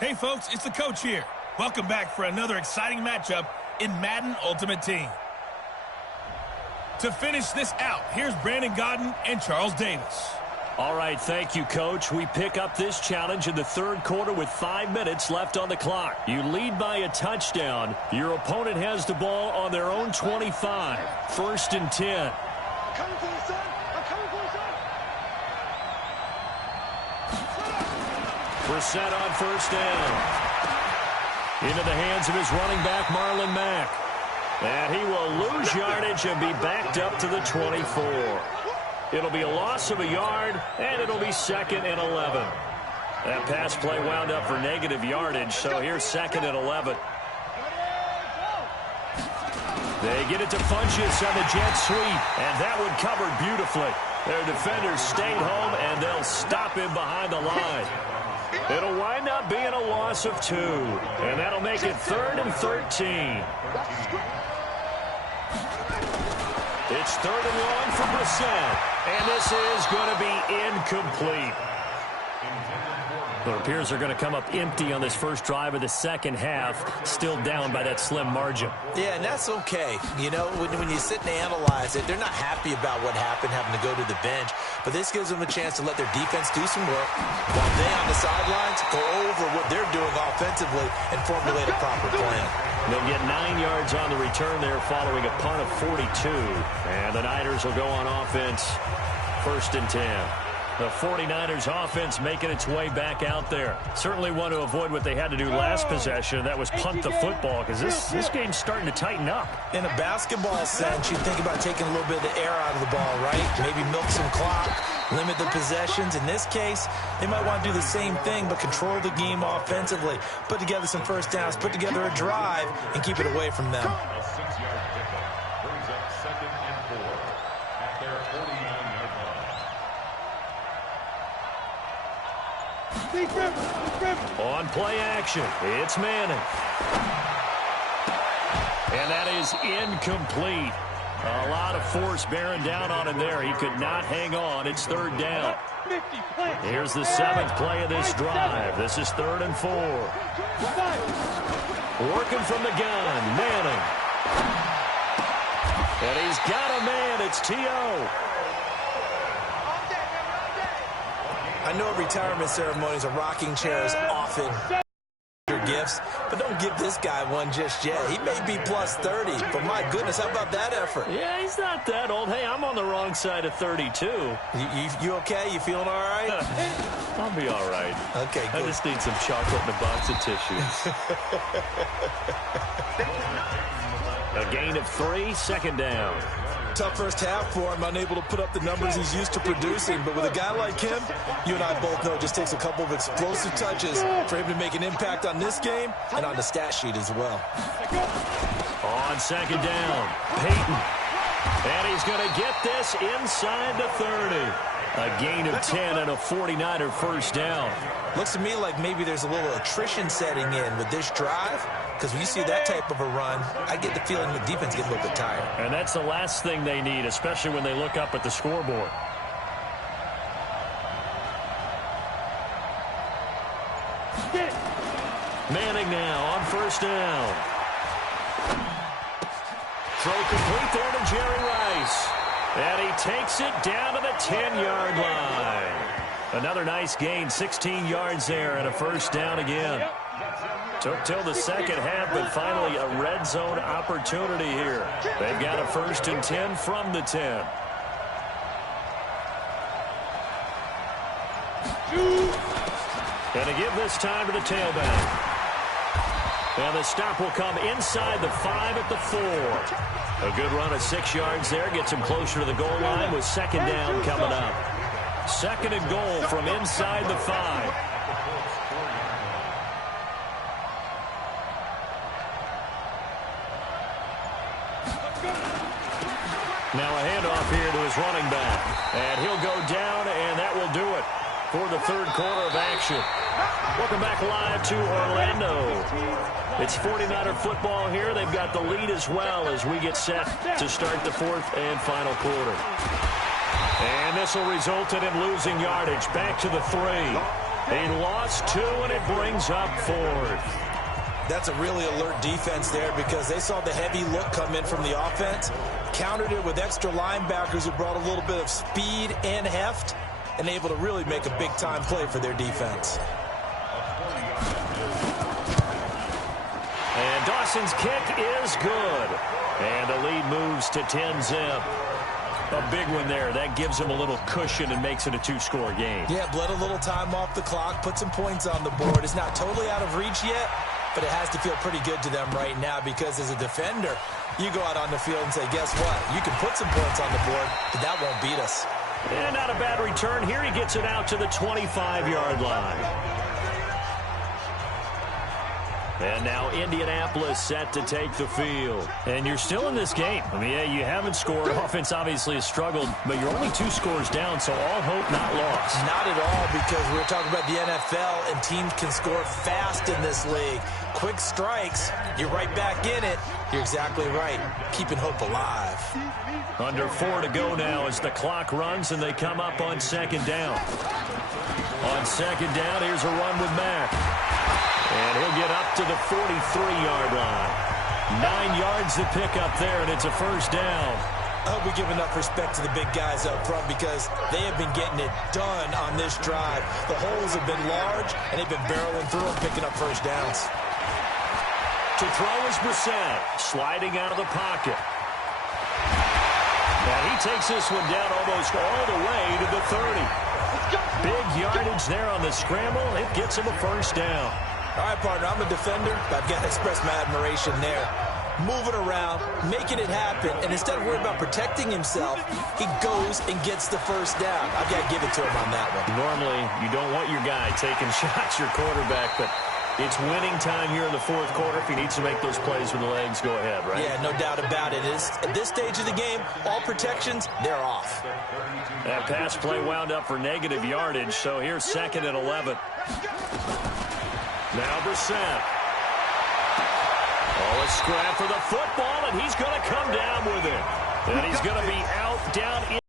Hey folks, it's the coach here. Welcome back for another exciting matchup in Madden Ultimate Team. To finish this out, here's Brandon Godden and Charles Davis. All right, thank you, Coach. We pick up this challenge in the third quarter with 5 minutes left on the clock. You lead by a touchdown. Your opponent has the ball on their own 25. 1st and 10. Brissett on 1st down. Into the hands of his running back, Marlon Mack. And he will lose yardage and be backed up to the 24. It'll be a loss of a yard, and it'll be 2nd and 11. That pass play wound up for negative yardage, so here's 2nd and 11. They get it to Funchess on the jet sweep, and that one covered beautifully. Their defenders stayed home, and they'll stop him behind the line. It'll wind up being a loss of 2, and that'll make it 3rd and 13. It's 3rd and long for Brissett, and this is going to be incomplete. It appears they're going to come up empty on this first drive of the second half, still down by that slim margin. Yeah, and that's okay. You know, when you sit and analyze it, they're not happy about what happened, having to go to the bench, but this gives them a chance to let their defense do some work while they on the sidelines go over what they're doing offensively and formulate a proper plan. They'll get 9 yards on the return there following a punt of 42, and the Niners will go on offense 1st and 10. The 49ers offense making its way back out there. Certainly want to avoid what they had to do last possession. That was punt the football, because this game's starting to tighten up. In a basketball sense, you think about taking a little bit of the air out of the ball, right? Maybe milk some clock, limit the possessions. In this case, they might want to do the same thing, but control the game offensively. Put together some first downs, put together a drive, and keep it away from them. On play action, it's Manning. And that is incomplete. A lot of force bearing down on him there. He could not hang on. It's 3rd down. Here's the 7th play of this drive. This is 3rd and 4. Working from the gun, Manning. And he's got a man. It's T.O. I know retirement ceremonies are rocking chairs often gifts, but don't give this guy one just yet. He may be plus 30, but my goodness, how about that effort? Yeah, he's not that old. Hey, I'm on the wrong side of 32. You okay? You feeling all right? I'll be all right. Okay, good. I just need some chocolate and a box of tissues. A gain of 3, 2nd down. Tough first half for him, unable to put up the numbers he's used to producing. But with a guy like him, you and I both know it just takes a couple of explosive touches for him to make an impact on this game and on the stat sheet as well. On 2nd down, Peyton. And he's going to get this inside the 30. A gain of 10 and a 49er first down. Looks to me like maybe there's a little attrition setting in with this drive, because when you see that type of a run, I get the feeling the defense gets a little bit tired. And that's the last thing they need, especially when they look up at the scoreboard. Manning now on 1st down. Throw complete there to Jerry Rice. And he takes it down to the 10-yard line. Another nice gain, 16 yards there, and a first down again. Took till the second half, but finally a red zone opportunity here. They've got a 1st and 10 from the 10. Going to give this time to the tailback. And the stop will come inside the 5 at the 4. A good run of 6 yards there. Gets him closer to the goal line with 2nd down coming up. 2nd and goal from inside the 5. Now a handoff here to his running back. And he'll go down, and that will do it for the third quarter of action. Welcome back live to Orlando. It's 49er football here. They've got the lead as well as we get set to start the 4th and final quarter. And this will result in him losing yardage back to the 3. He lost 2, and it brings up 4th. That's a really alert defense there because they saw the heavy look come in from the offense, countered it with extra linebackers who brought a little bit of speed and heft, and able to really make a big-time play for their defense. And Dawson's kick is good. And the lead moves to 10-zip. A big one there. That gives him a little cushion and makes it a 2-score game. Yeah, bled a little time off the clock, put some points on the board. It's not totally out of reach yet, but it has to feel pretty good to them right now because as a defender, you go out on the field and say, guess what? You can put some points on the board, but that won't beat us. And not a bad return. Here he gets it out to the 25-yard line. And now Indianapolis set to take the field. And you're still in this game. I mean, yeah, you haven't scored. Offense obviously has struggled, but you're only 2 scores down, so all hope not lost. Not at all, because we're talking about the NFL, and teams can score fast in this league. Quick strikes, you're right back in it. You're exactly right. Keeping hope alive. Under 4 to go now as the clock runs, and they come up on 2nd down. On 2nd down, here's a run with Mack. And he'll get up to the 43-yard line. 9 yards to pick up there, and it's a 1st down. I hope we give enough respect to the big guys up front because they have been getting it done on this drive. The holes have been large, and they've been barreling through and picking up 1st downs. To throw is Brissett, sliding out of the pocket. And he takes this one down almost all the way to the 30. Big yardage there on the scramble. It gets him a 1st down. All right, partner, I'm a defender, but I've got to express my admiration there. Moving around, making it happen, and instead of worrying about protecting himself, he goes and gets the 1st down. I've got to give it to him on that one. Normally, you don't want your guy taking shots, your quarterback, but it's winning time here in the 4th quarter. If he needs to make those plays with the legs, go ahead, right? Yeah, no doubt about it. At this stage of the game, all protections, they're off. That pass play wound up for negative yardage, so here's 2nd and 11. Now Brissett. Oh, a scrap for the football, and he's going to come down with it. And he's going to be out down in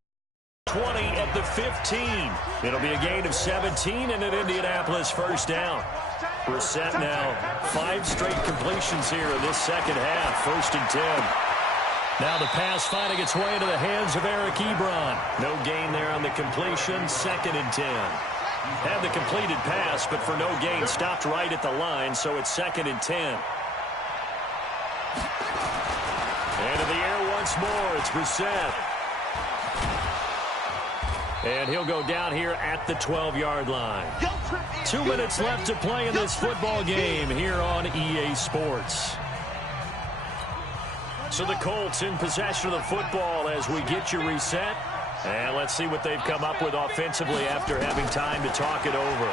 20 at the 15. It'll be a gain of 17 and an Indianapolis 1st down. Brissett now 5 straight completions here in this 2nd half. 1st and 10. Now the pass finding its way into the hands of Eric Ebron. No gain there on the completion. 2nd and 10. Had the completed pass, but for no gain, stopped right at the line, so it's 2nd and 10. Into the air once more, it's Brissett. And he'll go down here at the 12-yard line. 2 minutes left to play in this football game here on EA Sports. So the Colts in possession of the football as we get you reset. And let's see what they've come up with offensively after having time to talk it over.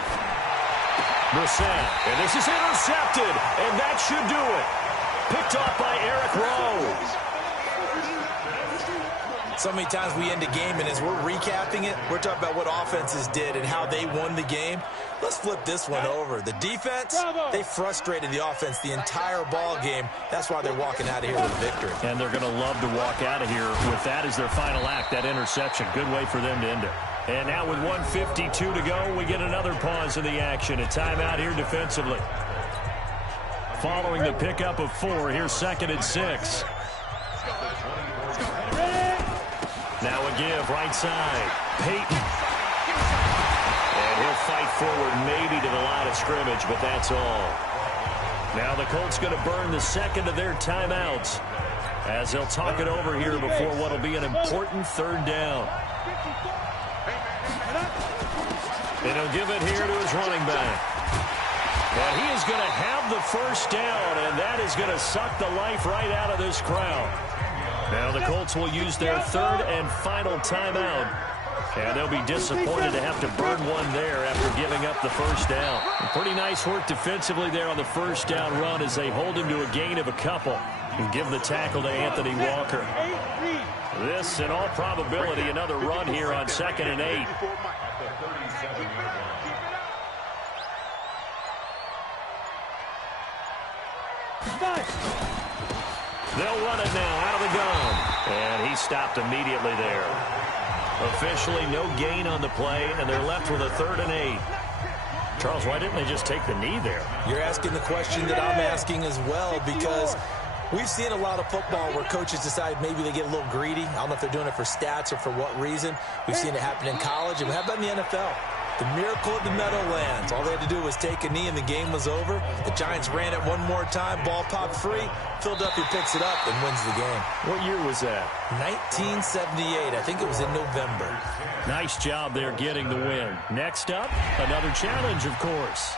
Brissett, and this is intercepted, and that should do it. Picked off by Eric Rowe. So many times we end a game, and as we're recapping it, we're talking about what offenses did and how they won the game. Let's flip this one over. The defense, they frustrated the offense the entire ball game. That's why they're walking out of here with a victory. And they're going to love to walk out of here with that as their final act, that interception. Good way for them to end it. And now with 1:52 to go, we get another pause in the action. A timeout here defensively. Following the pickup of 4, here's 2nd and 6. Now a give, right side. Peyton. And he'll fight forward maybe to the line of scrimmage, but that's all. Now the Colts going to burn the 2nd of their timeouts as they'll talk it over here before what will be an important 3rd down. And he'll give it here to his running back. And he is going to have the 1st down, and that is going to suck the life right out of this crowd. Now the Colts will use their 3rd and final timeout. And they'll be disappointed to have to burn one there after giving up the 1st down. Pretty nice work defensively there on the 1st down run as they hold him to a gain of a couple and give the tackle to Anthony Walker. This, in all probability, another run here on 2nd and 8. They'll run it now out of the gun. And he stopped immediately there. Officially no gain on the play, and they're left with a 3rd and 8. Charles, why didn't they just take the knee there? You're asking the question that I'm asking as well, because we've seen a lot of football where coaches decide maybe they get a little greedy. I don't know if they're doing it for stats or for what reason. We've seen it happen in college, and how about in the NFL? The miracle of the Meadowlands. All they had to do was take a knee, and the game was over. The Giants ran it one more time. Ball popped free. Philadelphia picks it up and wins the game. What year was that? 1978. I think it was in November. Nice job there getting the win. Next up, another challenge, of course.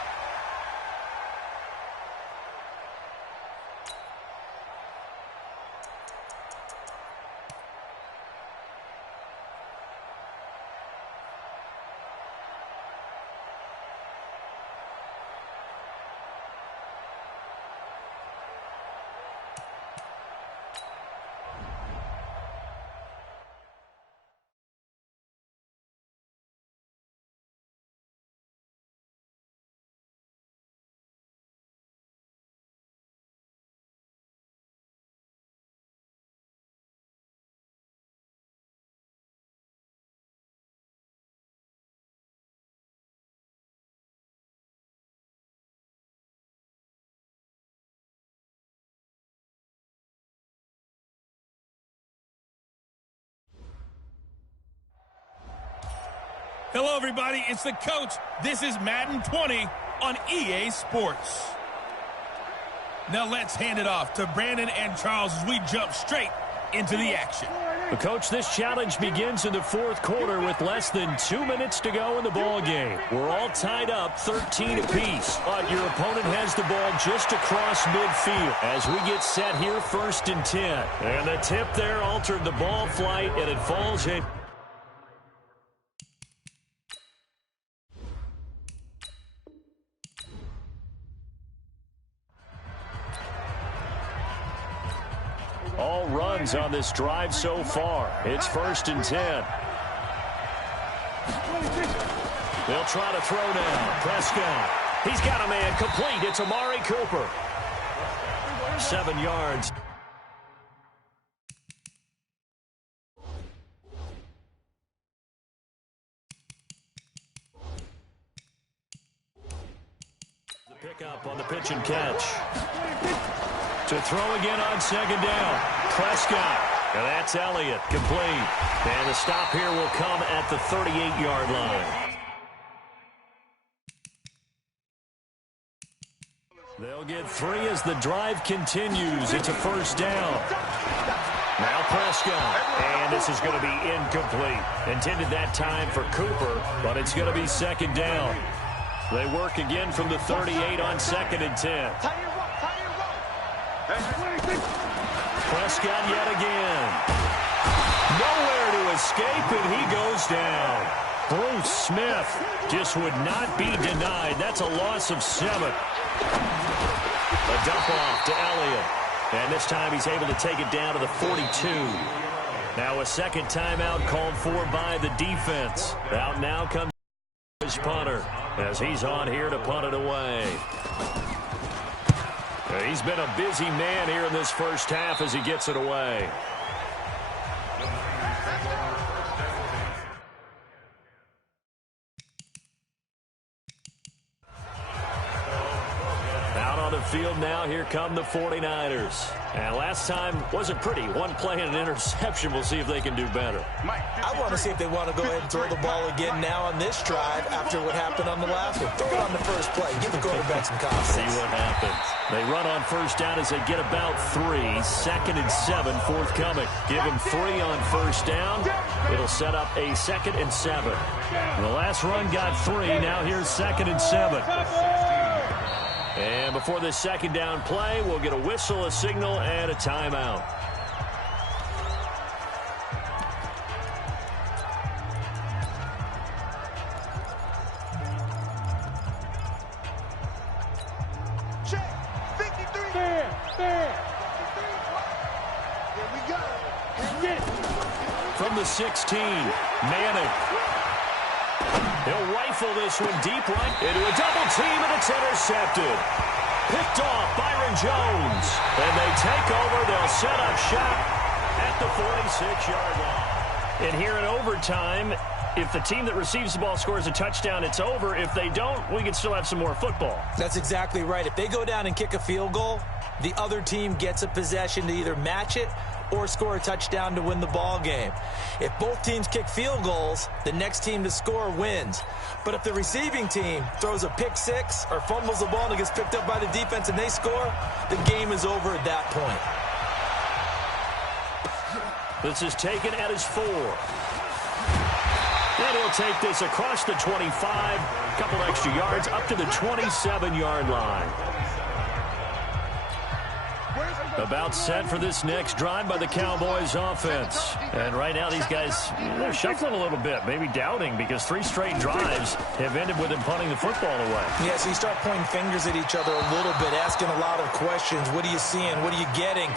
Hello, everybody. It's the coach. This is Madden 20 on EA Sports. Now let's hand it off to Brandon and Charles as we jump straight into the action. Coach, this challenge begins in the fourth quarter with less than 2 minutes to go in the ball game. We're all tied up 13 apiece, but your opponent has the ball just across midfield as we get set here 1st and 10. And the tip there altered the ball flight, and it falls in. All runs on this drive so far. It's 1st and 10. They'll try to throw now. Prescott. He's got a man complete. It's Amari Cooper. 7 yards. The pickup on the pitch and catch. To throw again on 2nd down. Prescott. And that's Elliott. Complete. And the stop here will come at the 38-yard line. They'll get 3 as the drive continues. It's a 1st down. Now Prescott. And this is going to be incomplete. Intended that time for Cooper, but it's going to be 2nd down. They work again from the 38 on 2nd and 10. Prescott yet again. Nowhere to escape, and he goes down. Bruce Smith just would not be denied. That's a loss of 7. A dump off to Elliott. And this time he's able to take it down to the 42. Now a second timeout called for by the defense. Out now comes his punter as he's on here to punt it away. He's been a busy man here in this first half as he gets it away. Out on the field now, here come the 49ers. And last time wasn't pretty. One play and an interception. We'll see if they can do better. I want to see if they want to go ahead and throw the ball again now on this drive after what happened on the last one. Throw it on the first play. Give the quarterback some confidence. See what happens. They run on 1st down as they get about 3. 2nd and 7 forthcoming. Give them 3 on 1st down. It'll set up a 2nd and 7. The last run got 3. Now here's 2nd and 7. And before this 2nd down play, we'll get a whistle, a signal, and a timeout. Check. 53. Fair. Here we go. From the 16, Manning. He'll rifle this one deep right into a double team, and it's intercepted. Picked off Byron Jones. And they take over. They'll set up shop at the 46-yard line. And here in overtime, If the team that receives the ball scores a touchdown, it's over. If they don't, we can still have some more football. That's exactly right. If they go down and kick a field goal, the other team gets a possession to either match it or score a touchdown to win the ball game. If both teams kick field goals, the next team to score wins. But if the receiving team throws a pick six or fumbles the ball and it gets picked up by the defense and they score, the game is over at that point. This is taken at his 4. And he'll take this across the 25, a couple extra yards, up to the 27-yard line. About set for this next drive by the Cowboys offense. And right now these guys, they're shuffling a little bit, maybe doubting, because 3 straight drives have ended with them punting the football away. Yeah, so you start pointing fingers at each other a little bit, asking a lot of questions. What are you seeing? What are you getting?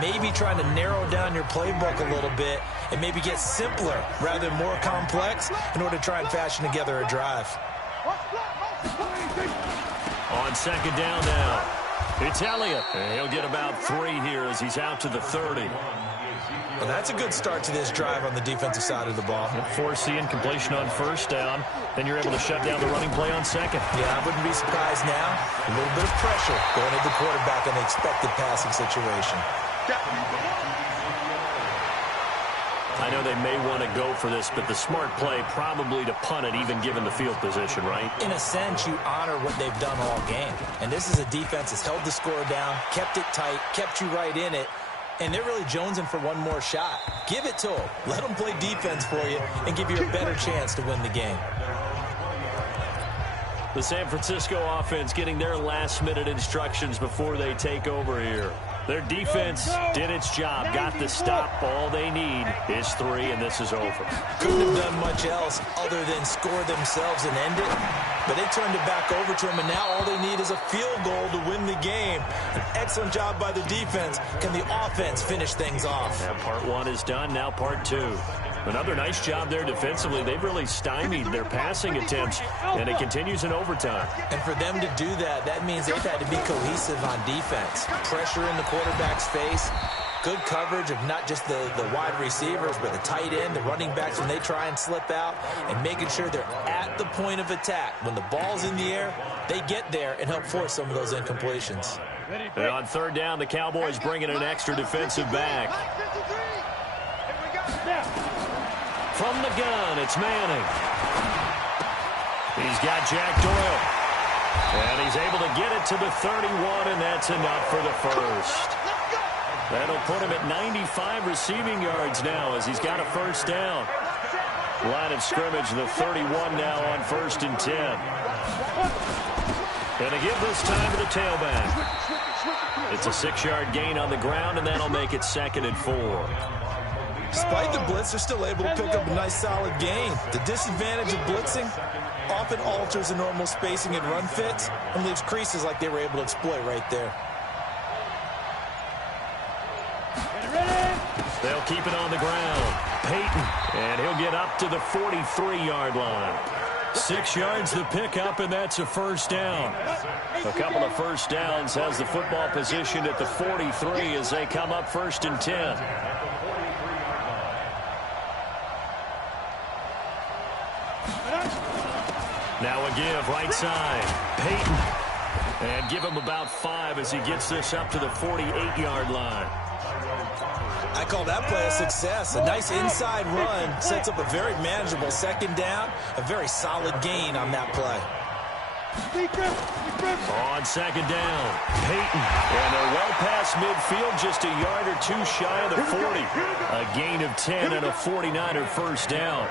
Maybe trying to narrow down your playbook a little bit and maybe get simpler rather than more complex in order to try and fashion together a drive. On second down now, it's Elliott. And he'll get about 3 here as he's out to the 30. Well, that's a good start to this drive on the defensive side of the ball. Force the incompletion on first down. Then you're able to shut down the running play on second. Yeah, I wouldn't be surprised now. A little bit of pressure going at the quarterback in the expected passing situation. I know they may want to go for this, but the smart play probably to punt it, even given the field position, right? In a sense, you honor what they've done all game. And this is a defense that's held the score down, kept it tight, kept you right in it, and they're really jonesing for one more shot. Give it to them. Let them play defense for you and give you a better chance to win the game. The San Francisco offense getting their last-minute instructions before they take over here. Their defense did its job, got the stop. All they need is 3, and this is over. Couldn't have done much else other than score themselves and end it, but they turned it back over to them, and now all they need is a field goal to win the game. An excellent job by the defense. Can the offense finish things off? And part 1 is done, now part 2. Another nice job there defensively. They've really stymied their passing attempts, and it continues in overtime. And for them to do that, that means they've had to be cohesive on defense. Pressure in the quarterback's face, good coverage of not just the wide receivers, but the tight end, the running backs when they try and slip out, and making sure they're at the point of attack. When the ball's in the air, they get there and help force some of those incompletions. And on third down, the Cowboys bringing an extra defensive back. From the gun, it's Manning. He's got Jack Doyle. And he's able to get it to the 31, and that's enough for the first. That'll put him at 95 receiving yards now as he's got a first down. Line of scrimmage, the 31 now on 1st and 10. And to give this time to the tailback. It's a 6-yard gain on the ground, and that'll make it 2nd and 4. Despite the blitz, they're still able to pick up a nice, solid gain. The disadvantage of blitzing often alters the normal spacing and run fits and leaves creases like they were able to exploit right there. They'll keep it on the ground. Peyton, and he'll get up to the 43-yard line. 6 yards to pick up, and that's a first down. A couple of first downs has the football position at the 43 as they come up 1st and 10. Now a give, right side. Peyton. And give him about 5 as he gets this up to the 48-yard line. I call that play a success. A nice inside run sets up a very manageable 2nd down. A very solid gain on that play. On 2nd down, Peyton. And they're well past midfield, just a yard or 2 shy of the 40. A gain of 10 and a 49er first down.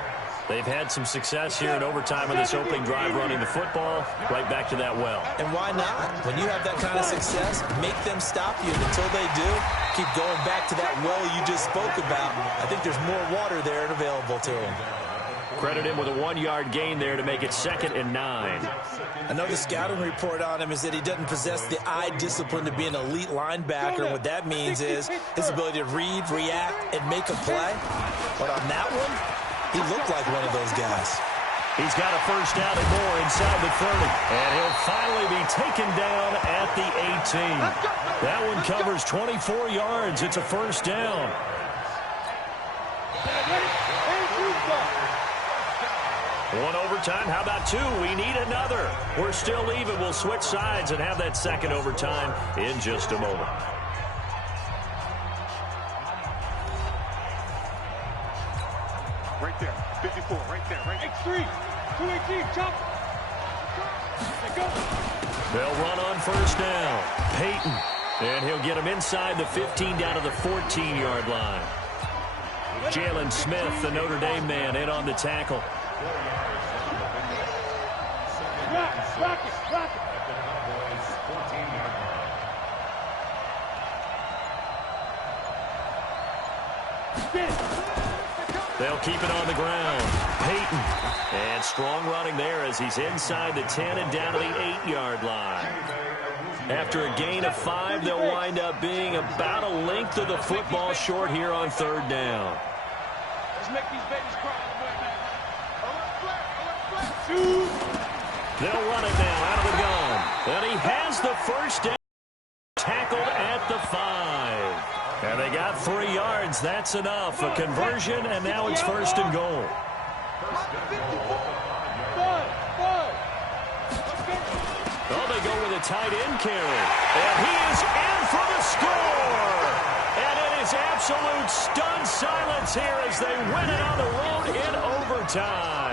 They've had some success here in overtime on this opening drive running the football. Right back to that well. And why not? When you have that kind of success, make them stop you. And until they do, keep going back to that well you just spoke about. I think there's more water there and available to them. Credit him with a 1-yard gain there to make it 2nd and 9. Another scouting report on him is that he doesn't possess the eye discipline to be an elite linebacker. What that means is his ability to read, react, and make a play. But on that one, he looked like one of those guys. He's got a first down and more inside the 30. And he'll finally be taken down at the 18. That one covers 24 yards. It's a first down. One overtime. How about two? We need another. We're still even. We'll switch sides and have that second overtime in just a moment. Right there. 54. Right there. Right. X3. 218. Jump. Go. They'll run on first down. Peyton. And he'll get him inside the 15 down to the 14-yard line. Jalen Smith, the Notre Dame man, in on the tackle. Rock it. They'll keep it on the ground. Peyton. And strong running there as he's inside the 10 and down to the 8-yard line. After a gain of 5, they'll wind up being about a length of the football short here on third down. Let's make these babies cry. They'll run it now out of the gun. And he has the first down, tackled at the 5. And they got 3 yards. That's enough. A conversion, and now it's first and goal. Oh, they go with a tight end carry. And he is in for the score. And it is absolute stunned silence here as they win it on the road in overtime.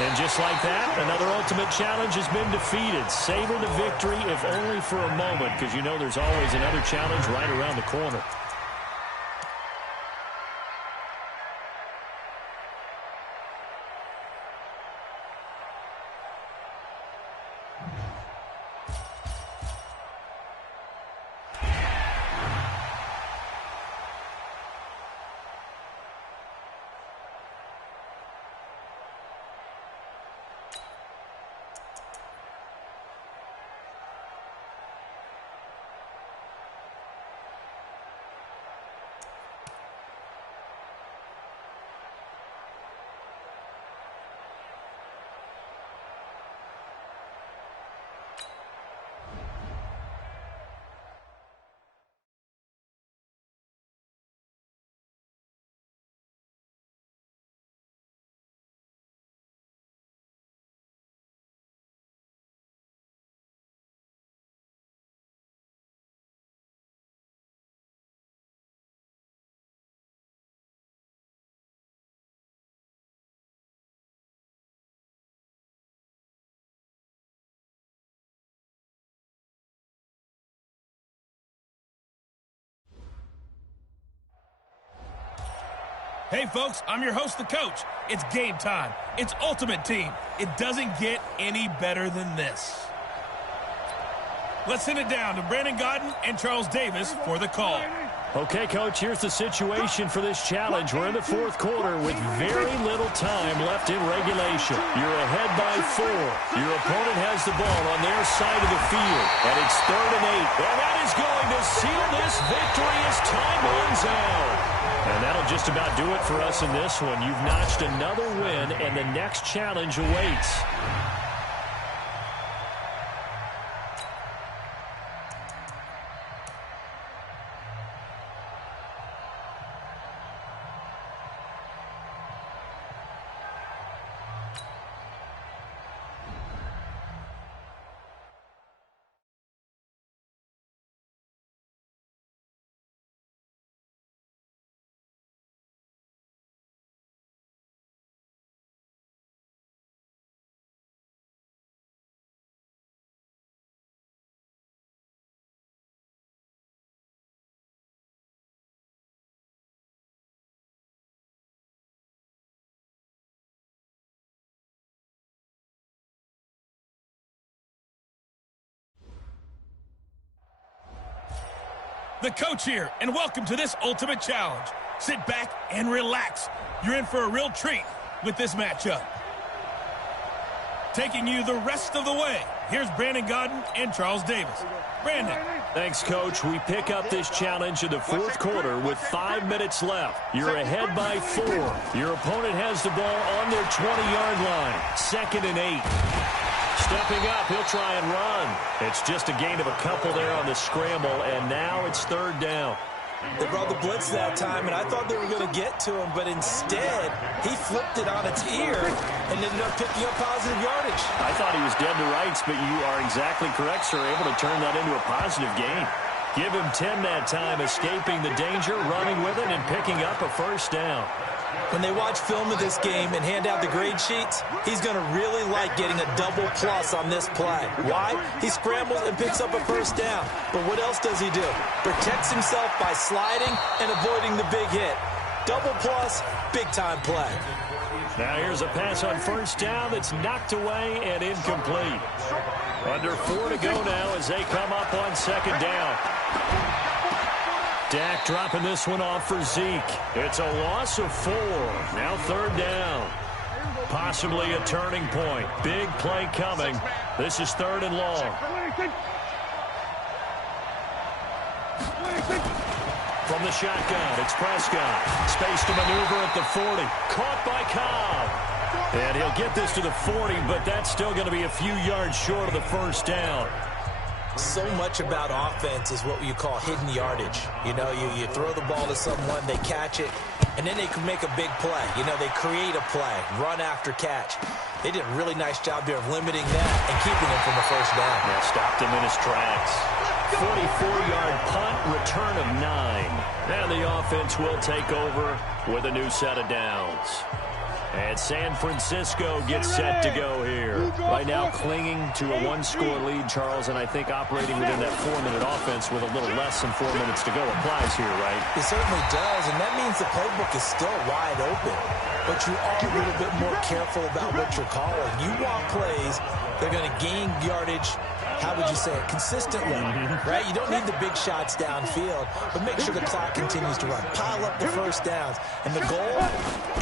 And just like that, another ultimate challenge has been defeated. Savor the victory, if only for a moment, because you know there's always another challenge right around the corner. Hey, folks, I'm your host, the coach. It's game time. It's Ultimate Team. It doesn't get any better than this. Let's send it down to Brandon Gaudin and Charles Davis for the call. Okay, Coach, here's the situation for this challenge. We're in the fourth quarter with very little time left in regulation. You're ahead by 4. Your opponent has the ball on their side of the field, and it's 3rd and 8. And that is going to seal this victory as time runs out. And that'll just about do it for us in this one. You've notched another win, and the next challenge awaits. The coach here, and welcome to this Ultimate Challenge. Sit back and relax. You're in for a real treat with this matchup. Taking you the rest of the way, here's Brandon Gaudin and Charles Davis. Brandon. Thanks, Coach. We pick up this challenge in the fourth quarter with 5 minutes left. You're ahead by 4. Your opponent has the ball on their 20-yard line. 2nd and 8. Stepping up, he'll try and run. It's just a gain of a couple there on the scramble, and now it's 3rd down. They brought the blitz that time, and I thought they were going to get to him, but instead, he flipped it on its ear and ended up picking up positive yardage. I thought he was dead to rights, but you are exactly correct, sir. Able to turn that into a positive gain. Give him 10 that time, escaping the danger, running with it, and picking up a first down. When they watch film of this game and hand out the grade sheets, he's going to really like getting a double plus on this play. Why? He scrambles and picks up a first down. But what else does he do? Protects himself by sliding and avoiding the big hit. Double plus, big-time play. Now here's a pass on first down that's knocked away and incomplete. Under 4 to go now as they come up on second down. Dak dropping this one off for Zeke. It's a loss of 4. Now third down. Possibly a turning point. Big play coming. This is third and long. From the shotgun, it's Prescott. Space to maneuver at the 40. Caught by Cobb. And he'll get this to the 40, but that's still going to be a few yards short of the first down. So much about offense is what you call hidden yardage. You know, you throw the ball to someone, they catch it, and then they can make a big play. You know, they create a play, run after catch. They did a really nice job there of limiting that and keeping him from a first down. Yeah, stopped him in his tracks. 44-yard punt, return of 9. And the offense will take over with a new set of downs. And San Francisco gets set to go here. Right now clinging to a 1-score lead, Charles, and I think operating within that 4-minute offense with a little less than 4 minutes to go applies here, right? It certainly does, and that means the playbook is still wide open. But you are a little bit more careful about what you're calling. You want plays, they're going to gain yardage, how would you say it, consistently, right? You don't need the big shots downfield, but make sure the clock continues to run. Pile up the first downs. And the goal,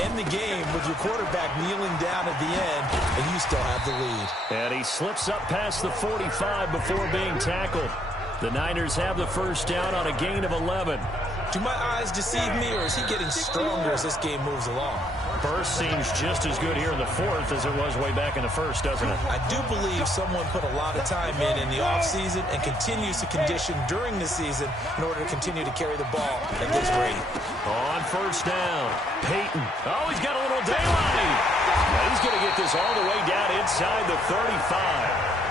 end the game with your quarterback kneeling down at the end, and you still have the lead. And he slips up past the 45 before being tackled. The Niners have the first down on a gain of 11. Do my eyes deceive me, or is he getting stronger as this game moves along? Burst seems just as good here in the fourth as it was way back in the first, doesn't it? I do believe someone put a lot of time in the offseason and continues to condition during the season in order to continue to carry the ball at this rate. On first down, Peyton. Oh, he's got a little daylight. Now he's going to get this all the way down inside the 35.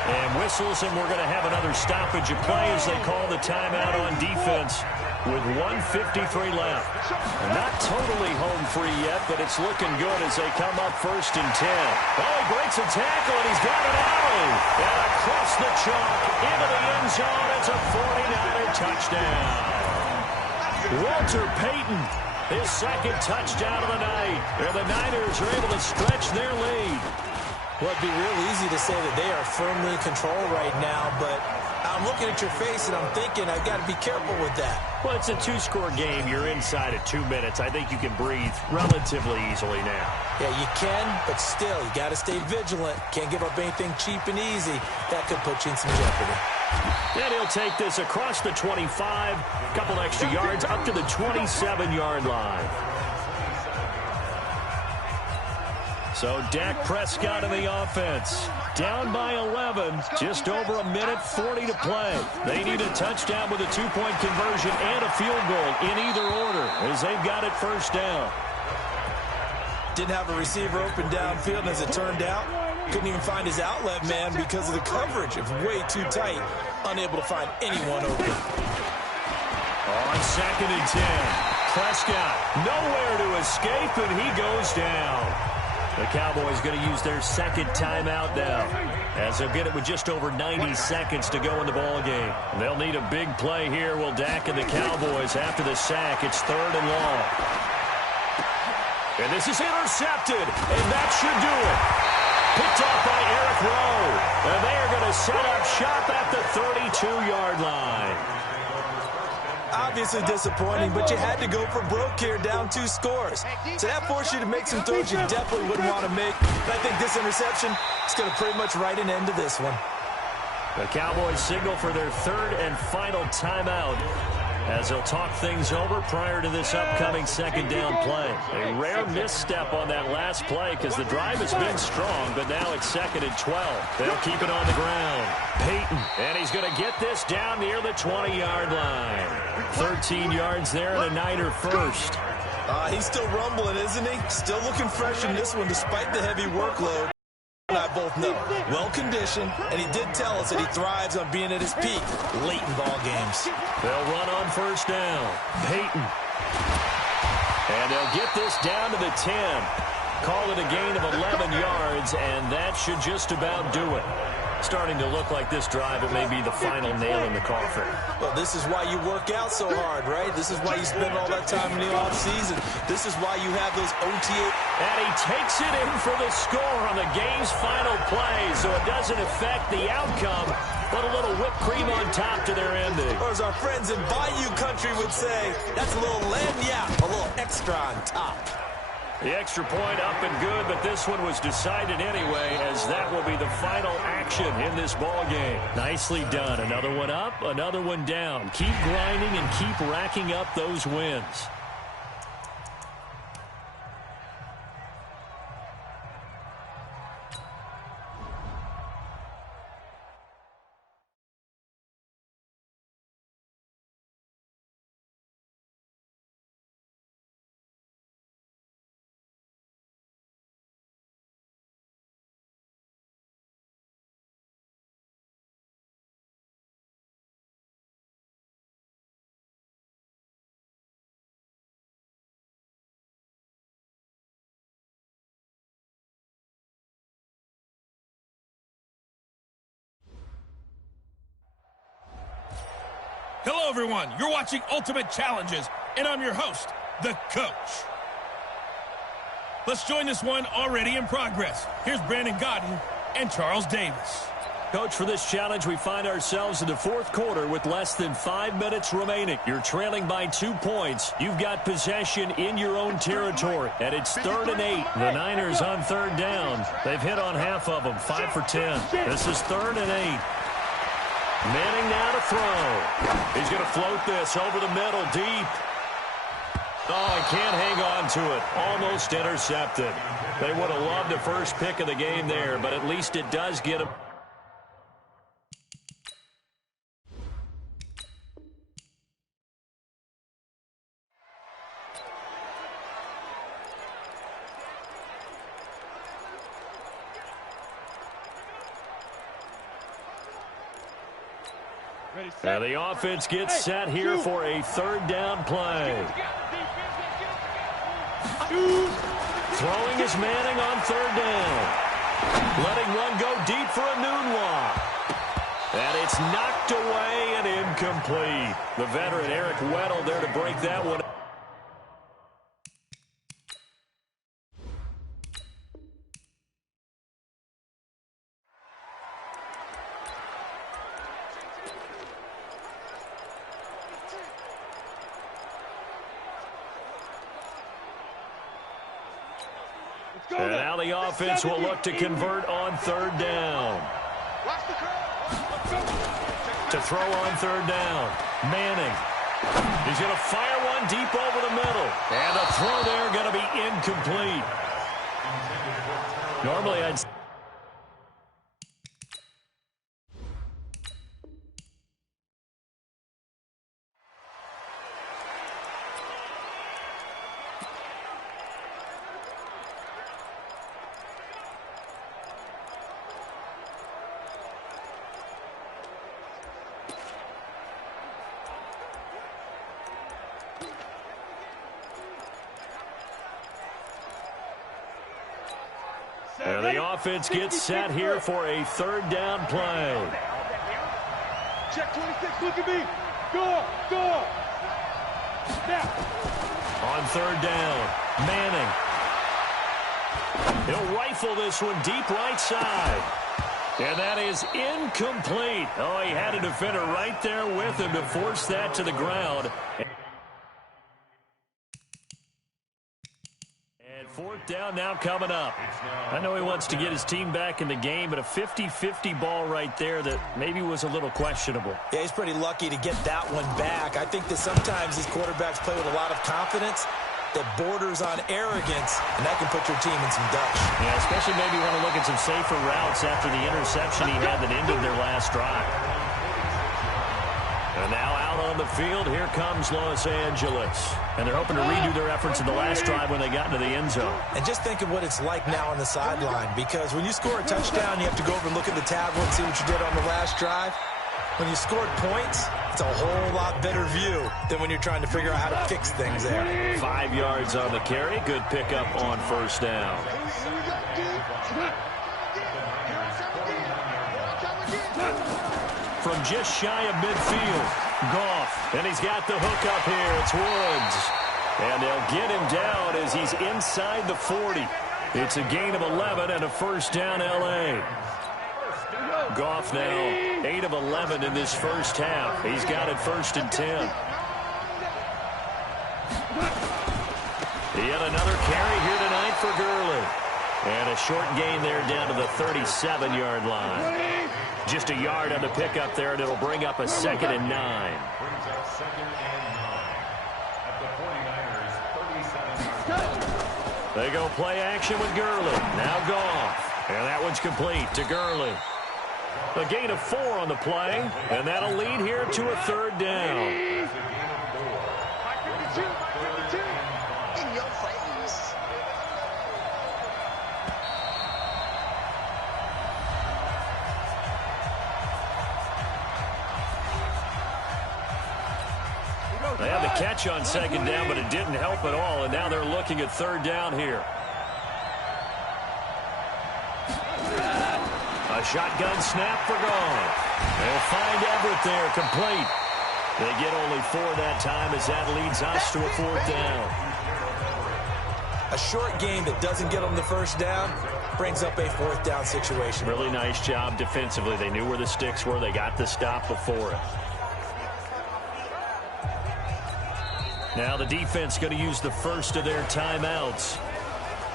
And whistles, and we're going to have another stoppage of play as they call the timeout on defense with 1:53 left. Not totally home free yet, but it's looking good as they come up first and 10. Oh, he breaks a tackle, and he's got an alley. And across the chalk into the end zone. It's a 49er touchdown. Walter Payton, his second touchdown of the night. And the Niners are able to stretch their lead. Well, it'd be real easy to say that they are firmly in control right now, but I'm looking at your face and I'm thinking I've got to be careful with that. Well, it's a 2-score game. You're inside at 2 minutes. I think you can breathe relatively easily now. Yeah, you can, but still, you got to stay vigilant. Can't give up anything cheap and easy. That could put you in some jeopardy. And he'll take this across the 25, a couple extra yards up to the 27-yard line. So Dak Prescott in the offense. Down by 11. Just over a minute 40 to play. They need a touchdown with a 2-point conversion and a field goal in either order as they've got it first down. Didn't have a receiver open downfield, and as it turned out, couldn't even find his outlet man because of the coverage. It was way too tight. Unable to find anyone open. On second and 10. Prescott nowhere to escape, and he goes down. The Cowboys going to use their second timeout now as they'll get it with just over 90 seconds to go in the ball game. They'll need a big play here. Will Dak and the Cowboys after the sack. It's third and long. And this is intercepted, and that should do it. Picked off by Eric Rowe. And they are going to set up shop at the 32-yard line. Obviously disappointing, but you had to go for broke here, down 2 scores. So that forced you to make some throws you definitely wouldn't want to make. But I think this interception is going to pretty much write an end to this one. The Cowboys signal for their third and final timeout as he'll talk things over prior to this upcoming second down play. A rare misstep on that last play because the drive has been strong, but now it's 2nd and 12. They'll keep it on the ground. Peyton, and he's going to get this down near the 20-yard line. 13 yards there and a Niner first. He's still rumbling, isn't he? Still looking fresh in this one despite the heavy workload. And I both know, well-conditioned, and he did tell us that he thrives on being at his peak late in ball games. They'll run on first down. Peyton. And they'll get this down to the 10. Call it a gain of 11 yards, and that should just about do it. Starting to look like this drive, it may be the final nail in the coffin. Well, this is why you work out so hard, right? This is why you spend all that time in the offseason. This is why you have those OTA. And he takes it in for the score on the game's final play, so it doesn't affect the outcome, but a little whipped cream on top to their ending. Or as our friends in Bayou Country would say, that's a little lagniappe, a little extra on top. The extra point up and good, but this one was decided anyway, as that will be the final action in this ball game. Nicely done. Another one up, another one down. Keep grinding and keep racking up those wins. Hello, everyone. You're watching Ultimate Challenges, and I'm your host, the Coach. Let's join this one already in progress. Here's Brandon Godden and Charles Davis. Coach, for this challenge, we find ourselves in the fourth quarter with less than 5 minutes remaining. You're trailing by 2 points. You've got possession in your own territory, and it's 3rd and 8. The Niners on 3rd down. They've hit on half of them, 5 for 10. This is 3rd and 8. Manning now to throw. He's going to float this over the middle, deep. Oh, he can't hang on to it. Almost intercepted. They would have loved the first pick of the game there, but at least it does get him. Now the offense gets set here for a 3rd down play. Throwing is Manning on 3rd down. Letting one go deep for a Nunwa. And it's knocked away and incomplete. The veteran Eric Weddle there to break that one. And now the offense will look to convert on 3rd down. To throw on 3rd down. Manning. He's going to fire one deep over the middle. And the throw there going to be incomplete. Normally I'd... And the offense gets set here for a 3rd down play. Check 26, look at me. Go, go. Snap. On 3rd down, Manning. He'll rifle this one deep right side. And that is incomplete. Oh, he had a defender right there with him to force that to the ground. Fourth down now coming up. I know he wants to get his team back in the game, but a 50-50 ball right there that maybe was a little questionable. Yeah, he's pretty lucky to get that one back. I think that sometimes these quarterbacks play with a lot of confidence that borders on arrogance, and that can put your team in some dutch. Yeah, especially maybe want to look at some safer routes after the interception he had that ended their last drive. And now out on the field, here comes Los Angeles. And they're hoping to redo their efforts in the last drive when they got into the end zone. And just think of what it's like now on the sideline, because when you score a touchdown, you have to go over and look at the tablet and see what you did on the last drive. When you scored points, it's a whole lot better view than when you're trying to figure out how to fix things there. 5 yards on the carry. Good pickup on first down. From just shy of midfield, Goff. And he's got the hook up here. It's Woods. And they'll get him down as he's inside the 40. It's a gain of 11 and a first down, L.A. Goff now 8 of 11 in this first half. He's got it first and 10. Yet another carry here tonight for Gurley. And a short gain there down to the 37-yard line. Just a yard on the pickup there, and it'll bring up a 2nd and 9. They go play action with Gurley. Now Goff. And that one's complete to Gurley. A gain of 4 on the play, and that'll lead here to a 3rd down. They had the catch on 2nd down, but it didn't help at all, and now they're looking at 3rd down here. A shotgun snap for Goff. They'll find Everett there, complete. They get only 4 that time as that leads us to a 4th down. A short game that doesn't get them the first down brings up a 4th down situation. Really nice job defensively. They knew where the sticks were. They got the stop before it. Now the defense going to use the first of their timeouts.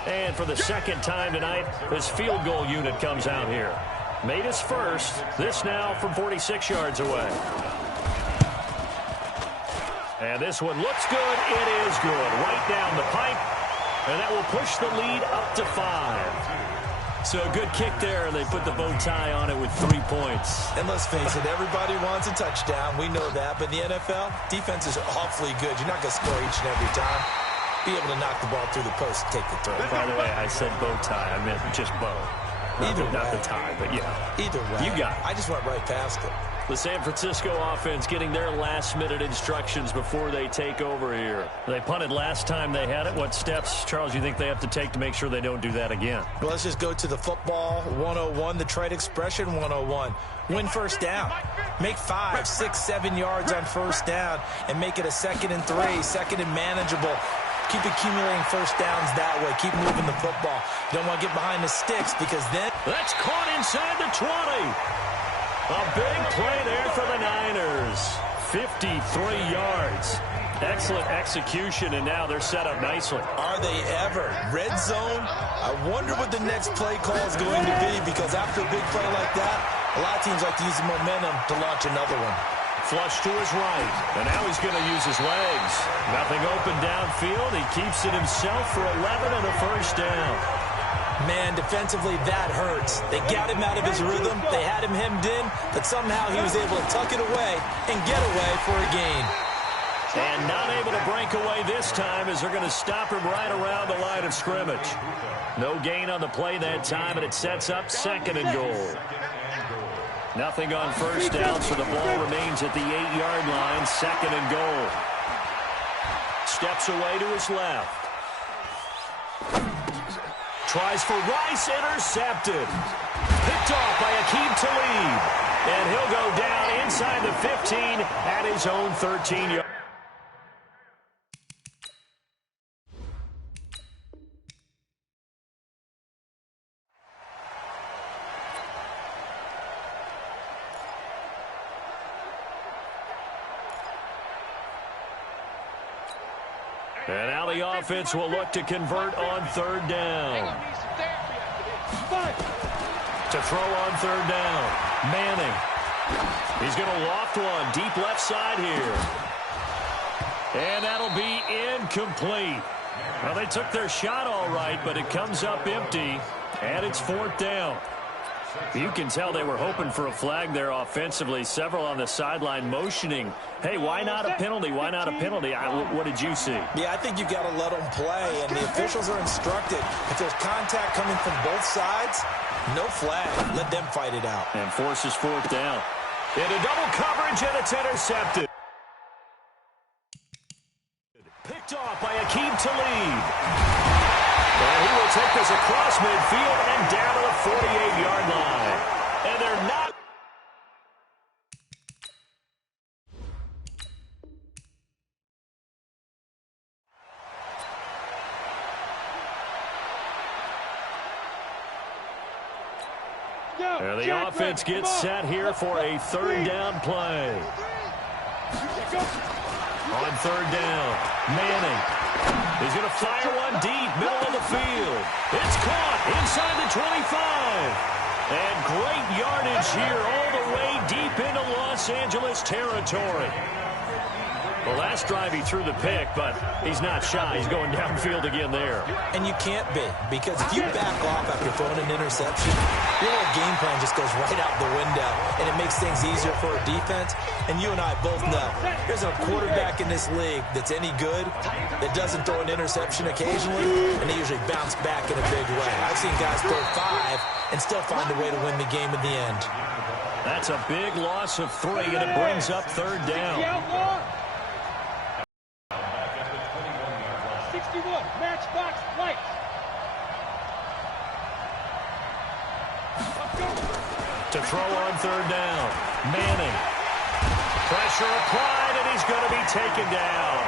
And for the 2nd time tonight, this field goal unit comes out here. Made his first. This now from 46 yards away. And this one looks good. It is good. Right down the pipe. And that will push the lead up to 5. So a good kick there, and they put the bow tie on it with 3 points. And let's face it, everybody wants a touchdown. We know that. But in the NFL, defenses are awfully good. You're not going to score each and every time. Be able to knock the ball through the post and take the throw. By the way, I said bow tie. I meant just bow. Not the tie, but yeah. Either way. You got it. I just went right past it. The San Francisco offense getting their last-minute instructions before they take over here. They punted last time they had it. What steps, Charles, you think they have to take to make sure they don't do that again? Well, let's just go to the football 101, the trade expression 101. Win first down. Make 5, 6, 7 yards on first down and make it a 2nd and 3, 2nd and manageable. Keep accumulating first downs that way. Keep moving the football. You don't want to get behind the sticks because then... That's caught inside the 20. A big play there for the Niners. 53 yards. Excellent execution, and now they're set up nicely. Are they ever? Red zone? I wonder what the next play call is going to be, because after a big play like that, a lot of teams like to use the momentum to launch another one. Flush to his right, and now he's going to use his legs. Nothing open downfield. He keeps it himself for 11 and a first down. Man, defensively, that hurts. They got him out of his rhythm. They had him hemmed in, but somehow he was able to tuck it away and get away for a gain. And not able to break away this time as they're going to stop him right around the line of scrimmage. No gain on the play that time, and it sets up 2nd and goal. Nothing on first down, so the ball remains at the 8-yard line, 2nd and goal. Steps away to his left. Tries for Rice, intercepted. Picked off by Aqib Talib. And he'll go down inside the 15 at his own 13-yard. And now the offense will look to convert on third down. To throw on third down, Manning. He's going to loft one deep left side here. And that'll be incomplete. Well, they took their shot all right, but it comes up empty, and it's fourth down. You can tell they were hoping for a flag there offensively. Several on the sideline motioning, hey, why not a penalty? Why not a penalty? What did you see? Yeah, I think you got to let them play, and the officials are instructed. If there's contact coming from both sides, no flag. Let them fight it out. And forces fourth down. Into double coverage, and it's intercepted. Picked off by Aqib Talib. And he will take this across midfield and down to the 48-yard line. And they're not. And the offense gets set here for a third down play. On third down, Manning. He's going to fire one deep, middle of the field. It's caught inside the 25. And great yardage here all the way deep into Los Angeles territory. The last drive he threw the pick, but he's not shy. He's going downfield again there. And you can't be, because if you back off after throwing an interception, your whole game plan just goes right out the window, and it makes things easier for a defense. And you and I both know there's a quarterback in this league that's any good that doesn't throw an interception occasionally, and they usually bounce back in a big way. I've seen guys throw 5 and still find a way to win the game in the end. That's a big loss of 3, and it brings up third down. 61, matchbox lights. To throw on third down, Manning. Pressure applied, and he's going to be taken down.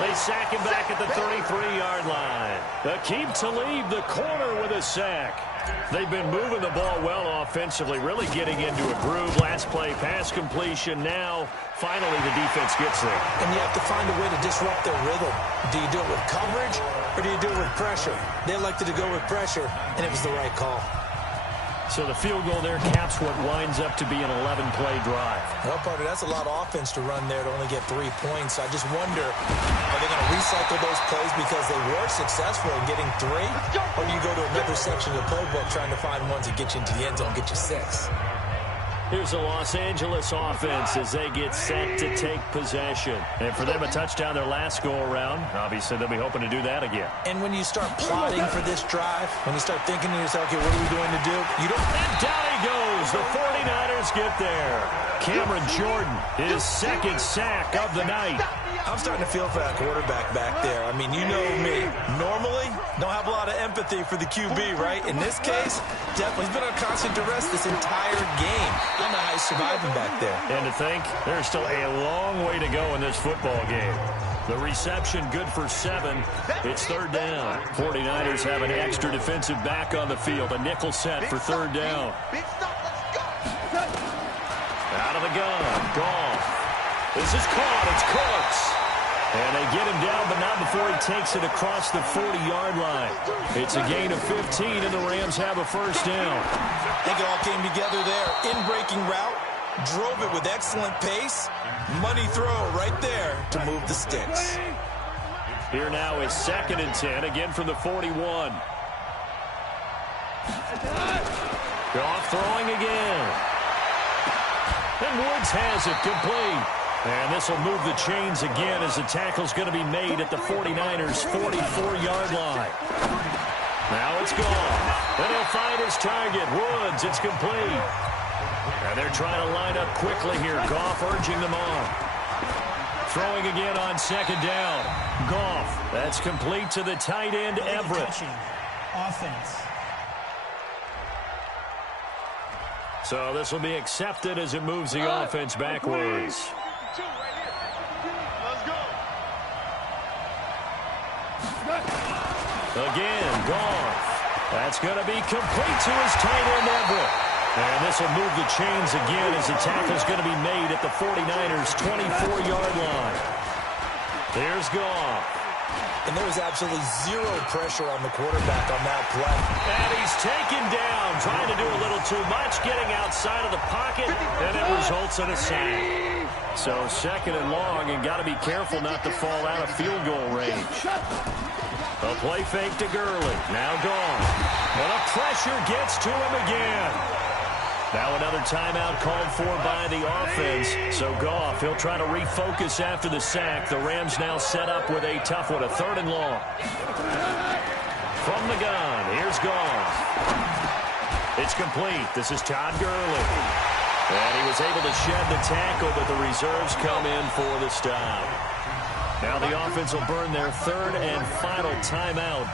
They sack him back at the 33-yard line. Aqib Talib, the corner, with a sack. They've been moving the ball well offensively, really getting into a groove. Last play, pass completion. Now, finally, the defense gets there. And you have to find a way to disrupt their rhythm. Do you do it with coverage, or do you do it with pressure? They elected to go with pressure, and it was the right call. So the field goal there caps what winds up to be an 11-play drive. Well, partner, that's a lot of offense to run there to only get 3 points. I just wonder, are they going to recycle those plays because they were successful in getting 3? Or do you go to another section of the playbook trying to find ones that get you into the end zone, get you 6? Here's the Los Angeles offense as they get set to take possession. And for them, a touchdown their last go-around. Obviously, they'll be hoping to do that again. And when you start plotting for this drive, when you start thinking to yourself, okay, what are we going to do? You don't... And down he goes. The 49ers get there. Cameron Jordan, his second sack of the night. I'm starting to feel for that quarterback back there. I mean, you know me. Normally, don't have a lot of empathy for the QB, right? In this case, definitely he's been on constant duress this entire game. I don't know how he's surviving back there. And to think, there's still a long way to go in this football game. The reception good for 7. It's third down. 49ers have an extra defensive back on the field. A nickel set for third down. Out of the gun. Goff. This is caught. It's Cooks. And they get him down, but not before he takes it across the 40-yard line. It's a gain of 15, and the Rams have a first down. I think it all came together there. In-breaking route. Drove it with excellent pace. Money throw right there to move the sticks. Here now is 2nd and 10, again from the 41. Goff throwing again. And Woods has it complete. And this will move the chains again as the tackle's going to be made at the 49ers' 44-yard line. Now it's gone. And he'll find his target. Woods, it's complete. And they're trying to line up quickly here. Goff urging them on. Throwing again on 2nd down. Goff, that's complete to the tight end, Everett. Offense. So this will be accepted as it moves the offense backwards. Again, Goff. That's going to be complete to his tight end, Everett. And this will move the chains again as the tackle's going to be made at the 49ers' 24-yard line. Here's Goff. And there was absolutely zero pressure on the quarterback on that play. And he's taken down, trying to do a little too much, getting outside of the pocket, and it results in a sack. So 2nd and long, and got to be careful not to fall out of field goal range. A play fake to Gurley, now gone. And the pressure gets to him again. Now another timeout called for by the offense. So Goff, he'll try to refocus after the sack. The Rams now set up with a tough one, a 3rd and long. From the gun, here's Goff. It's complete. This is Todd Gurley. And he was able to shed the tackle, but the reserves come in for the stop. Now the offense will burn their 3rd and final timeout.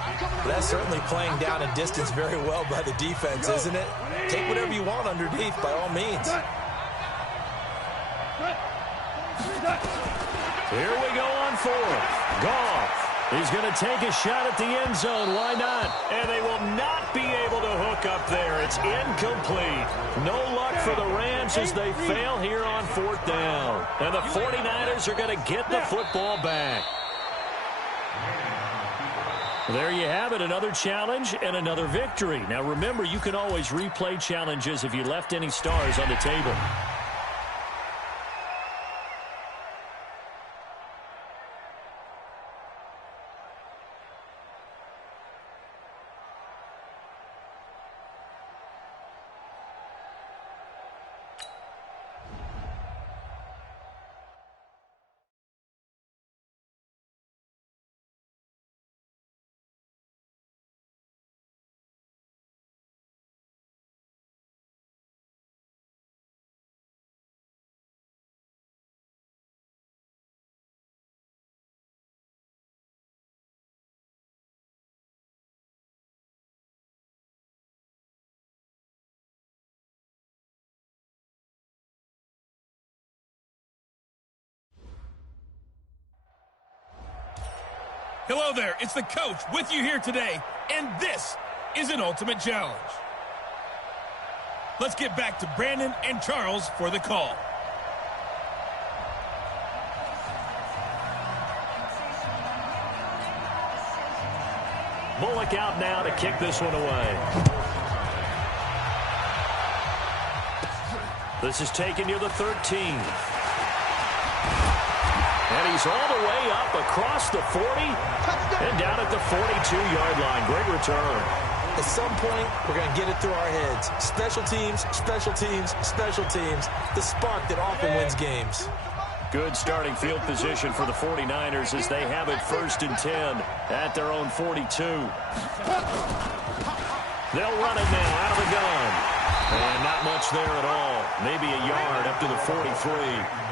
That's certainly playing down and distance very well by the defense, isn't it? Take whatever you want underneath, by all means. Here we go on 4th. Goff. He's going to take a shot at the end zone. Why not? And they will not be able to hook up there. It's incomplete. No luck for the Rams as they fail here on 4th down. And the 49ers are going to get the football back. There you have it, another challenge and another victory. Now remember, you can always replay challenges if you left any stars on the table. Hello there, it's the coach with you here today, and this is an ultimate challenge. Let's get back to Brandon and Charles for the call. Bullock out now to kick this one away. This is taken near the 13. And he's all the way up across the 40 and down at the 42-yard line. Great return. At some point, we're going to get it through our heads. Special teams, special teams, special teams. The spark that often wins games. Good starting field position for the 49ers as they have it 1st and 10 at their own 42. They'll run it now out of the gun. And not much there at all. Maybe a yard up to the 43.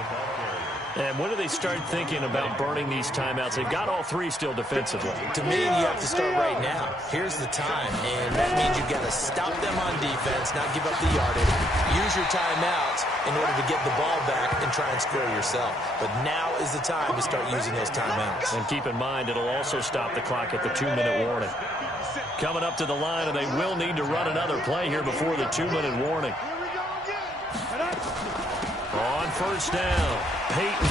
And when do they start thinking about burning these timeouts? They've got all 3 still defensively. To me, you have to start right now. Here's the time, and that means you've got to stop them on defense, not give up the yardage. Use your timeouts in order to get the ball back and try and score yourself. But now is the time to start using those timeouts. And keep in mind, it'll also stop the clock at the 2-minute warning. Coming up to the line, and they will need to run another play here before the 2-minute warning. On 1st down, Peyton.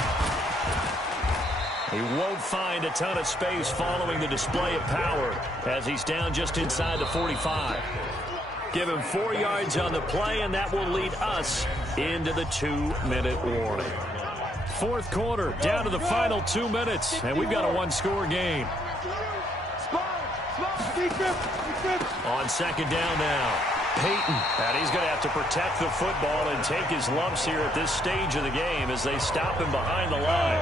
He won't find a ton of space following the display of power as he's down just inside the 45. Give him 4 yards on the play, and that will lead us into the 2-minute warning. 4th quarter, down to the final 2 minutes, and we've got a 1-score game. On 2nd down now, Peyton. And he's going to have to protect the football and take his lumps here at this stage of the game as they stop him behind the line.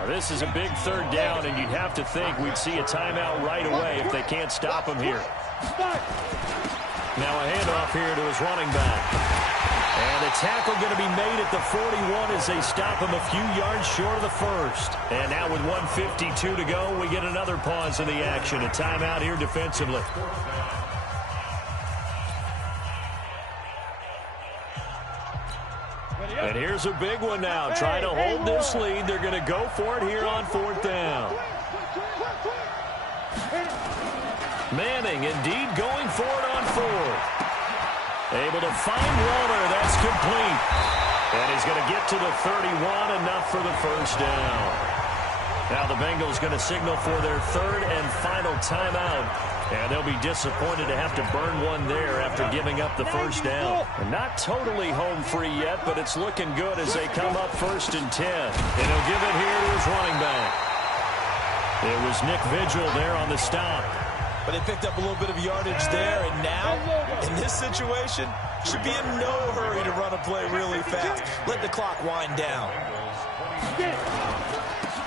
Now, this is a big 3rd down, and you'd have to think we'd see a timeout right away if they can't stop him here. Now a handoff here to his running back. And a tackle going to be made at the 41 as they stop him a few yards short of the 1st. And now with 1:52 to go, we get another pause in the action. A timeout here defensively. And here's a big one now. Trying to hold this lead. They're going to go for it here on 4th down. Manning indeed going for it on 4th. Able to find Warner. That's complete. And he's going to get to the 31. Enough for the 1st down. Now the Bengals going to signal for their third and final timeout. And they'll be disappointed to have to burn one there after giving up the first down. Not totally home free yet, but it's looking good as they come up 1st and 10. And he'll give it here to his running back. It was Nick Vigil there on the stop. But they picked up a little bit of yardage there, and now, in this situation, should be in no hurry to run a play really fast. Let the clock wind down.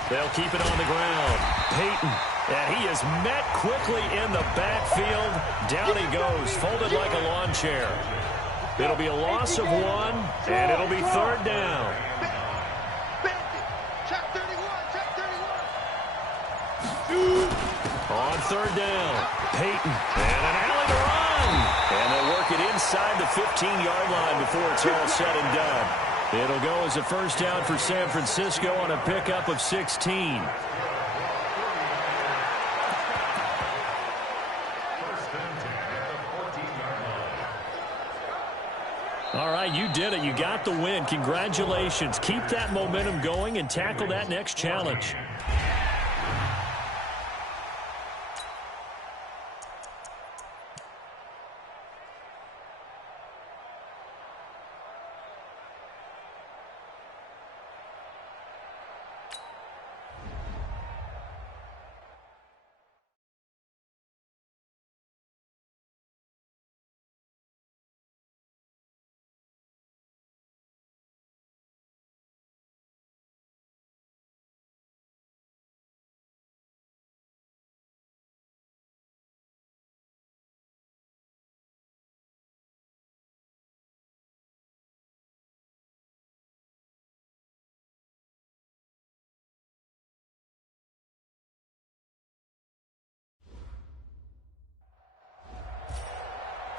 They'll keep it on the ground. Peyton, and he is met quickly in the backfield. Down he goes, folded like a lawn chair. It'll be a loss of 1, and it'll be 3rd down. On 3rd down, Peyton, and an alley to run. And they'll work it inside the 15-yard line before it's all said and done. It'll go as a first down for San Francisco on a pickup of 16. All right, you did it. You got the win. Congratulations. Keep that momentum going and tackle that next challenge.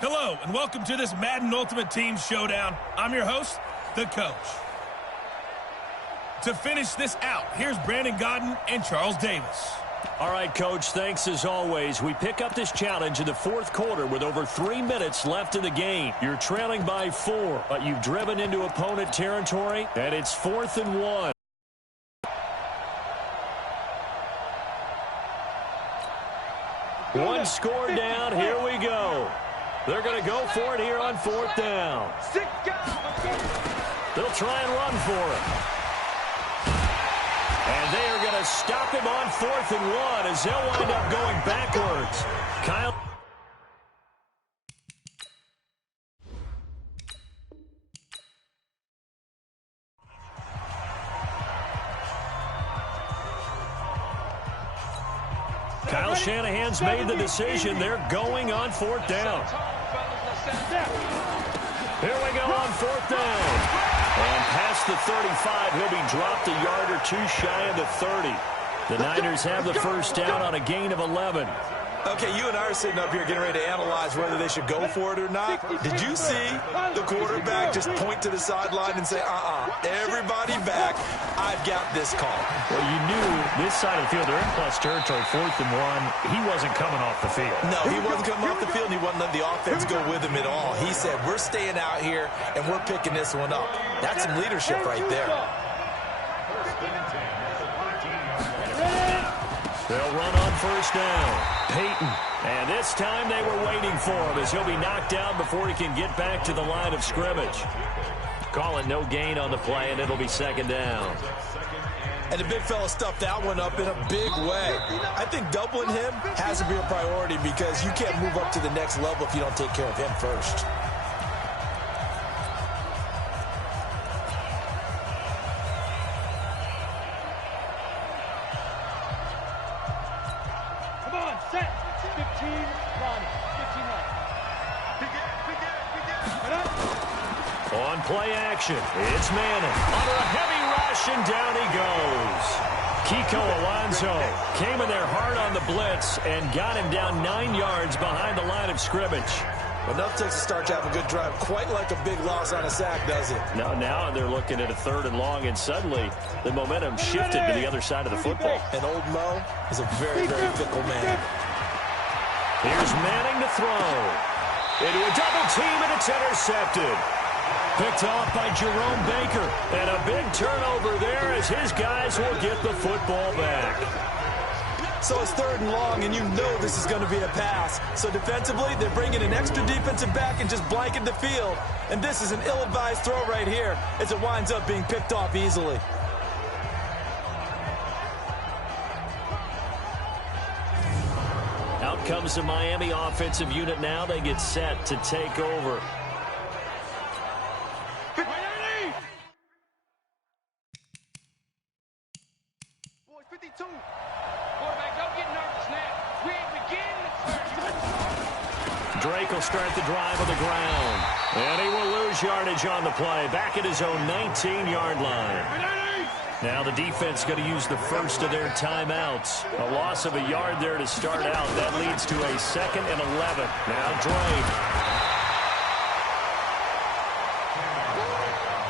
Hello, and welcome to this Madden Ultimate Team Showdown. I'm your host, the Coach. To finish this out, here's Brandon Gaudin and Charles Davis. All right, Coach, thanks as always. We pick up this challenge in the 4th quarter with over 3 minutes left in the game. You're trailing by 4, but you've driven into opponent territory, and it's 4th and 1. One score down, here we go. They're going to go for it here on 4th down. They'll try and run for it. And they are going to stop him on 4th and 1 as they'll wind up going backwards. Kyle Shanahan's made the decision. They're going on 4th down. Here we go on 4th down. And past the 35, he'll be dropped a yard or 2 shy of the 30. The Niners have the first down on a gain of 11. Okay, you and I are sitting up here getting ready to analyze whether they should go for it or not. Did you see the quarterback just point to the sideline and say, everybody back, I've got this call? Well, you knew this side of the field, they're in plus territory, 4th and 1. He wasn't coming off the field. No, he wasn't coming off the field, and he wasn't letting the offense go with him at all. He said, we're staying out here, and we're picking this one up. That's some leadership right there. They'll run on first down. Peyton. And this time they were waiting for him as he'll be knocked down before he can get back to the line of scrimmage. Calling no gain on the play, and it'll be second down. And the big fella stuffed that one up in a big way. I think doubling him has to be a priority because you can't move up to the next level if you don't take care of him first. On play action, it's Madden. Under a heavy rush, and down he goes. Kiko Alonso came in there hard on the blitz and got him down 9 yards behind the line of scrimmage. Enough takes a start to have a good drive. Quite like a big loss on a sack, does it? Now they're looking at a 3rd and long, and suddenly the momentum shifted to the other side of the football. And old Mo is a very, very fickle man. Here's Manning to throw. Into a double team, and it's intercepted. Picked off by Jerome Baker. And a big turnover there as his guys will get the football back. So it's 3rd and long, and you know this is going to be a pass. So defensively, they're bringing an extra defensive back and just blanket the field. And this is an ill-advised throw right here as it winds up being picked off easily. Out comes the Miami offensive unit now. They get set to take over. Boys, 52. Quarterback, don't get nervous now. We begin the third. Drake will start the drive on the ground. And he will lose yardage on the play. Back at his own 19-yard line. Now the defense going to use the first of their timeouts. A loss of a yard there to start out. That leads to a 2nd and 11. Now Drake.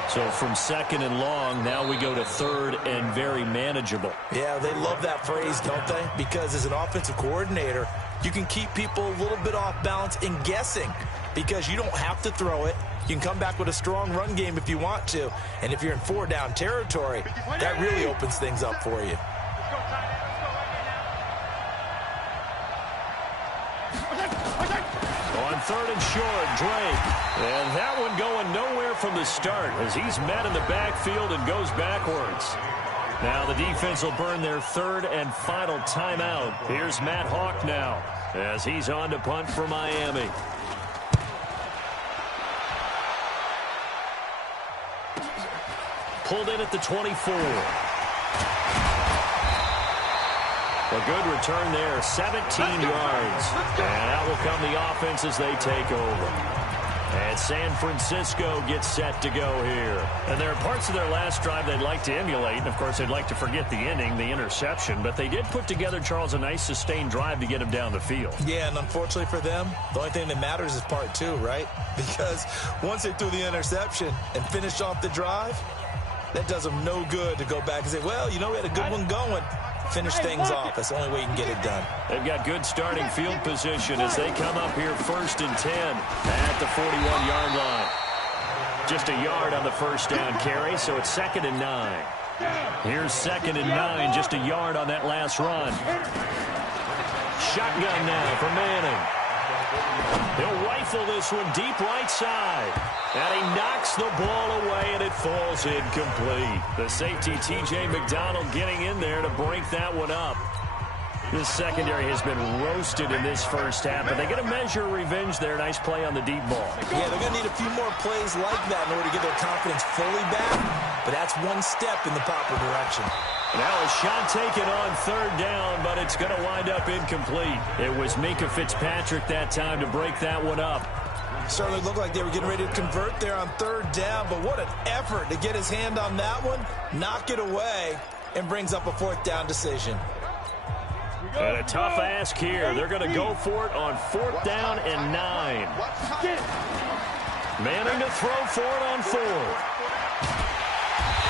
So from 2nd and long, now we go to 3rd and very manageable. Yeah, they love that phrase, don't they? Because as an offensive coordinator, you can keep people a little bit off balance and guessing because you don't have to throw it. You can come back with a strong run game if you want to. And if you're in 4-down territory, that really opens things up for you. On 3rd and short, Drake. And that one going nowhere from the start as he's met in the backfield and goes backwards. Now the defense will burn their 3rd and final timeout. Here's Matt Hawk now as he's on to punt for Miami. Pulled in at the 24. A good return there, 17 yards. And out will come the offense as they take over. And San Francisco gets set to go here. And there are parts of their last drive they'd like to emulate. And, of course, they'd like to forget the inning, the interception. But they did put together, Charles, a nice sustained drive to get him down the field. Yeah, and unfortunately for them, the only thing that matters is part 2, right? Because once they threw the interception and finished off the drive, that does them no good to go back and say, well, you know, we had a good one going. Finish things off. That's the only way you can get it done. They've got good starting field position as they come up here 1st and 10 at the 41-yard line. Just a yard on the first down carry, so it's 2nd and 9. Here's 2nd and 9, just a yard on that last run. Shotgun now for Manning. He'll rifle this one deep right side. And he knocks the ball away, and it falls incomplete. The safety, T.J. McDonald, getting in there to break that one up. This secondary has been roasted in this first half, but they get a measure of revenge there. Nice play on the deep ball. Yeah, they're going to need a few more plays like that in order to get their confidence fully back, but that's one step in the proper direction. Now a shot taken on 3rd down, but it's going to wind up incomplete. It was Minkah Fitzpatrick that time to break that one up. Certainly looked like they were getting ready to convert there on 3rd down, but what an effort to get his hand on that one, knock it away, and brings up a 4th down decision. And a tough ask here. They're going to go for it on 4th down and 9. Manning to throw for it on 4th.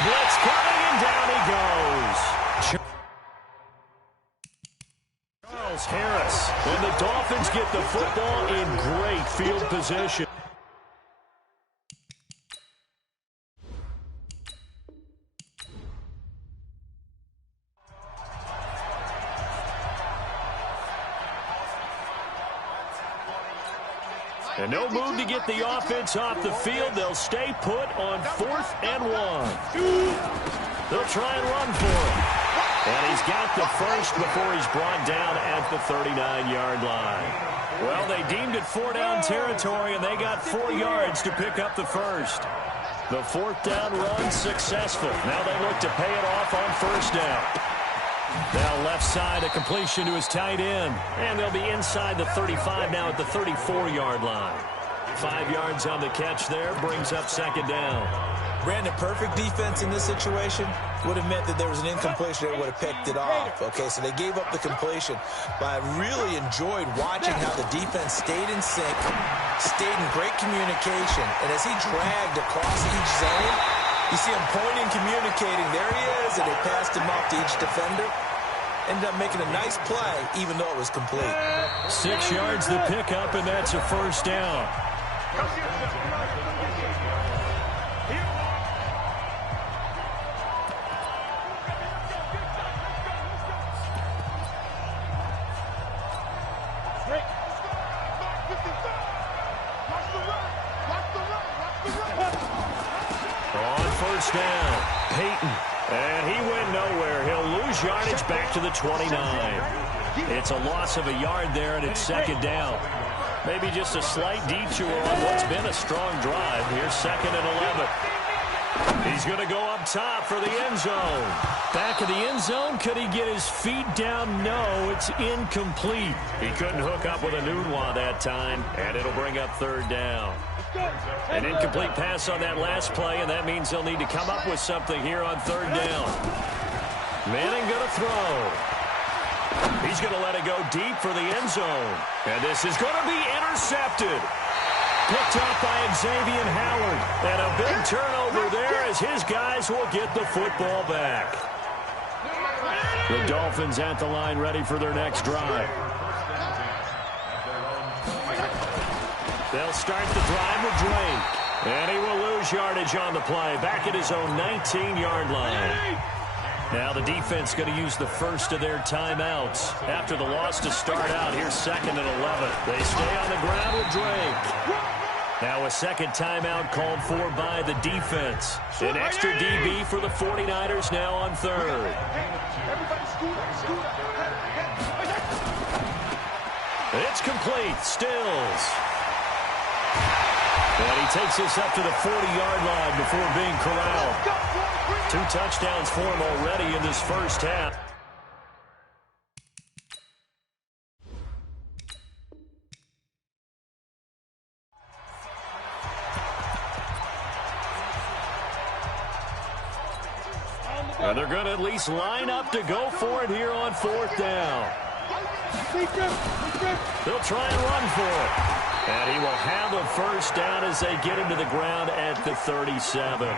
Blitz coming, and down he goes. Charles Harris. And the Dolphins get the football in great field position. And no move to get the offense off the field. They'll stay put on 4th and 1. They'll try and run for him. And he's got the first before he's brought down at the 39-yard line. Well, they deemed it 4-down territory, and they got 4 yards to pick up the first. The 4th down run successful. Now they look to pay it off on 1st down. Now left side, a completion to his tight end. And they'll be inside the 35 now at the 34-yard line. 5 yards on the catch there, brings up 2nd down. Brandon, perfect defense in this situation would have meant that there was an incompletion that would have picked it off. Okay, so they gave up the completion. But I really enjoyed watching how the defense stayed in sync, stayed in great communication. And as he dragged across each zone, you see him pointing, communicating. There he is, and they passed him off to each defender. Ended up making a nice play, even though it was complete. 6 yards to pick up, and that's a 1st down. first down. Peyton. And he went nowhere. He'll lose yardage back to the 29. It's a loss of a yard there, and it's second down. Maybe just a slight detour on what's been a strong drive. Here's 2nd and 11. He's going to go up top for the end zone. Back of the end zone. Could he get his feet down? No, it's incomplete. He couldn't hook up with a Nunwa that time, and it'll bring up 3rd down. An incomplete pass on that last play, and that means they'll need to come up with something here on 3rd down. Manning going to throw. He's going to let it go deep for the end zone. And this is going to be intercepted. Picked up by Xavier Howard. And a big turnover there as his guys will get the football back. The Dolphins at the line ready for their next drive. They'll start the drive with Drake. And he will lose yardage on the play. Back at his own 19-yard line. Now the defense going to use the first of their timeouts. After the loss to start out, here's 2nd and 11. They stay on the ground with Drake. Now a second timeout called for by the defense. An extra DB for the 49ers now on 3rd. It's complete. Stills. And he takes this up to the 40-yard line before being corralled. 2 touchdowns for him already in this first half. And they're going to at least line up to go for it here on 4th down. They'll try and run for it. And he will have a first down as they get him to the ground at the 37.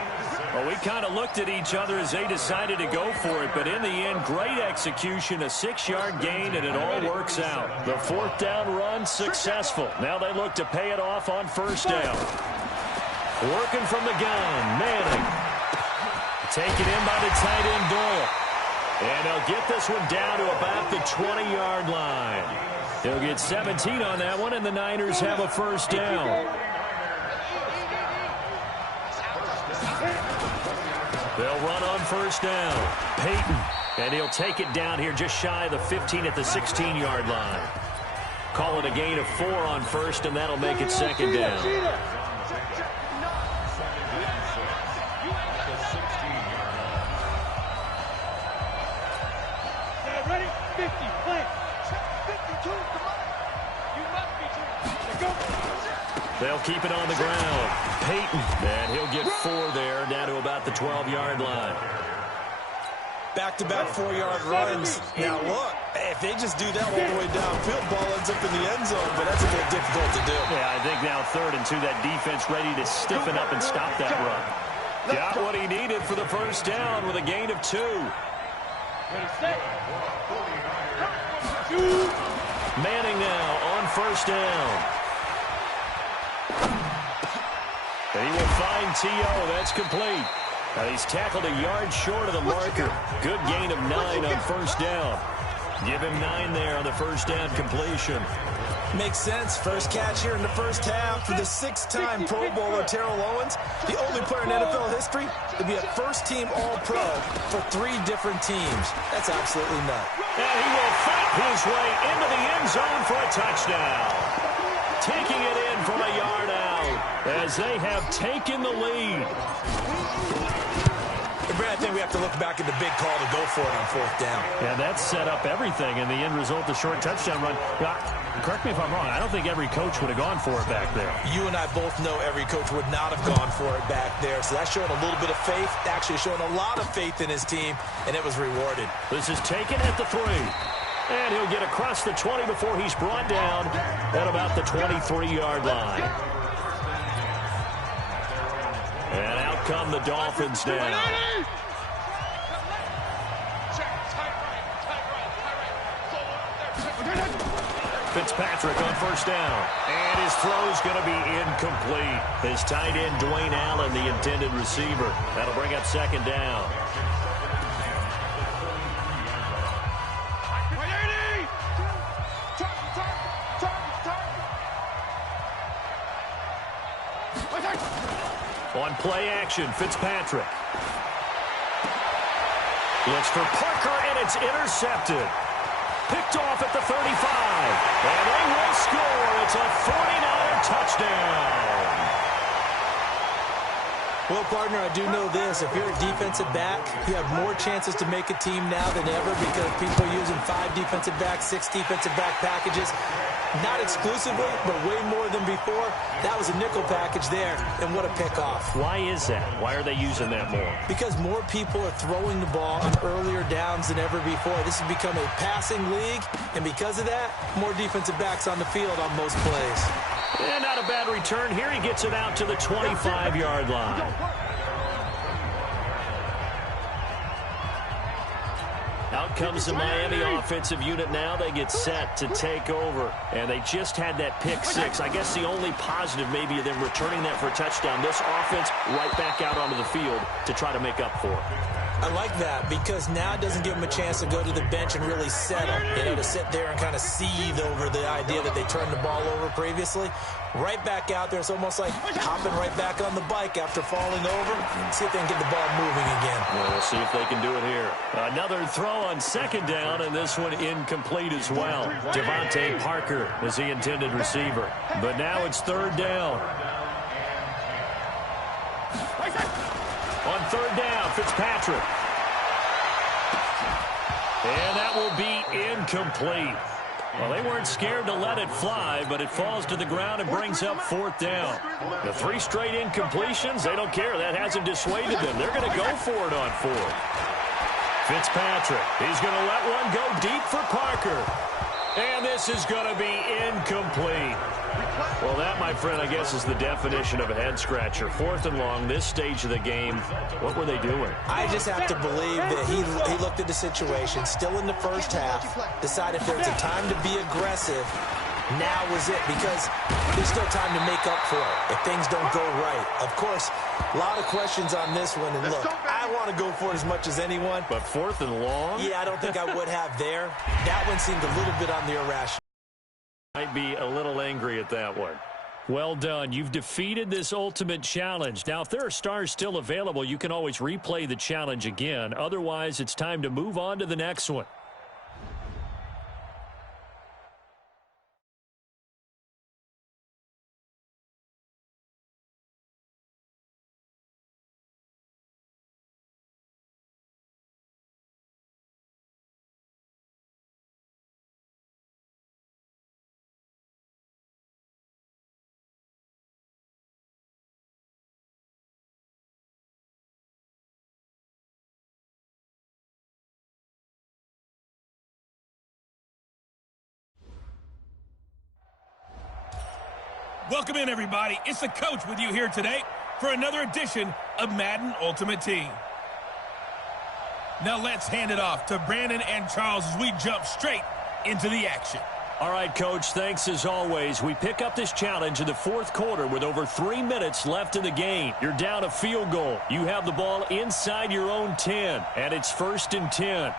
Well, we kind of looked at each other as they decided to go for it, but in the end, great execution, a 6-yard gain, and it all works out. The 4th down run successful. Now they look to pay it off on 1st down. Working from the gun, Manning. Taken in by the tight end, Doyle. And they'll get this one down to about the 20-yard line. He'll get 17 on that one, and the Niners have a first down. They'll run on 1st down. Peyton. And he'll take it down here just shy of the 15 at the 16-yard line. Call it a gain of 4 on 1st, and that'll make it 2nd down. They'll keep it on the ground. Peyton. And he'll get 4 there, down to about the 12-yard line. Back-to-back 4-yard runs. Now, look, if they just do that all the way downfield, ball ends up in the end zone, but that's a bit difficult to do. Yeah, I think now 3rd and 2, that defense ready to stiffen up and stop that run. Got what he needed for the first down with a gain of 2. Manning now on 1st down. And he will find T.O. That's complete. Now he's tackled a yard short of the marker. Good gain of 9 on 1st down. Give him 9 there on the first down completion. Makes sense. First catch here in the first half for the 6-time Pro Bowler Terrell Owens, the only player in NFL history to be a first-team All-Pro for 3 different teams. That's absolutely nuts. And he will fight his way into the end zone for a touchdown. Taking it in from a yard out as they have taken the lead. Brad, I think we have to look back at the big call to go for it on 4th down. Yeah, that set up everything, and the end result, the short touchdown run. Correct me if I'm wrong. I don't think every coach would have gone for it back there. You and I both know every coach would not have gone for it back there. So that's showing a little bit of faith, actually showing a lot of faith in his team, and it was rewarded. This is taken at the 3. And he'll get across the 20 before he's brought down at about the 23-yard line. And out come the Dolphins now. Fitzpatrick on 1st down. And his throw's going to be incomplete. His tight end, Dwayne Allen, the intended receiver. That'll bring up 2nd down. On play action, Fitzpatrick. Looks for Parker, and it's intercepted. Picked off at the 35. And they will score. It's a 49er touchdown. Well, partner, I do know this. If you're a defensive back, you have more chances to make a team now than ever because people are using 5 defensive backs, 6 defensive back packages. Not exclusively, but way more than before. That was a nickel package there, and what a pickoff. Why is that? Why are they using that more? Because more people are throwing the ball on earlier downs than ever before. This has become a passing league, and because of that, more defensive backs on the field on most plays. And not a bad return here. He gets it out to the 25-yard line. Out comes the Miami offensive unit now. They get set to take over. And they just had that pick 6. I guess the only positive maybe of them returning that for a touchdown. This offense right back out onto the field to try to make up for it. I like that because now it doesn't give them a chance to go to the bench and really settle. You know, to sit there and kind of seethe over the idea that they turned the ball over previously. Right back out there. It's almost like hopping right back on the bike after falling over. See if they can get the ball moving again. Well, we'll see if they can do it here. Another throw on second down, and this one incomplete as well. Devontae Parker is the intended receiver. But now it's third down. On third down, Fitzpatrick. And that will be incomplete. Well, they weren't scared to let it fly, but it falls to the ground and brings up fourth down. The 3 straight incompletions, they don't care. That hasn't dissuaded them. They're going to go for it on fourth. Fitzpatrick, he's going to let one go deep for Parker. And this is going to be incomplete. Well, that, my friend, I guess is the definition of a head-scratcher. 4th and long, this stage of the game. What were they doing? I just have to believe that he looked at the situation, still in the first half, decided if there's a time to be aggressive, now was it, because there's still time to make up for it if things don't go right. Of course, a lot of questions on this one, and look, I want to go for it as much as anyone. But 4th and long? Yeah, I don't think I would have there. That one seemed a little bit on the irrational. Might be a little angry at that one. Well done. You've defeated this ultimate challenge. Now, if there are stars still available, you can always replay the challenge again. Otherwise, it's time to move on to the next one. Welcome in, everybody. It's the coach with you here today for another edition of Madden Ultimate Team. Now let's hand it off to Brandon and Charles as we jump straight into the action. All right, Coach, thanks as always. We pick up this challenge in the 4th quarter with over 3 minutes left in the game. You're down a field goal. You have the ball inside your own 10, and it's 1st and 10.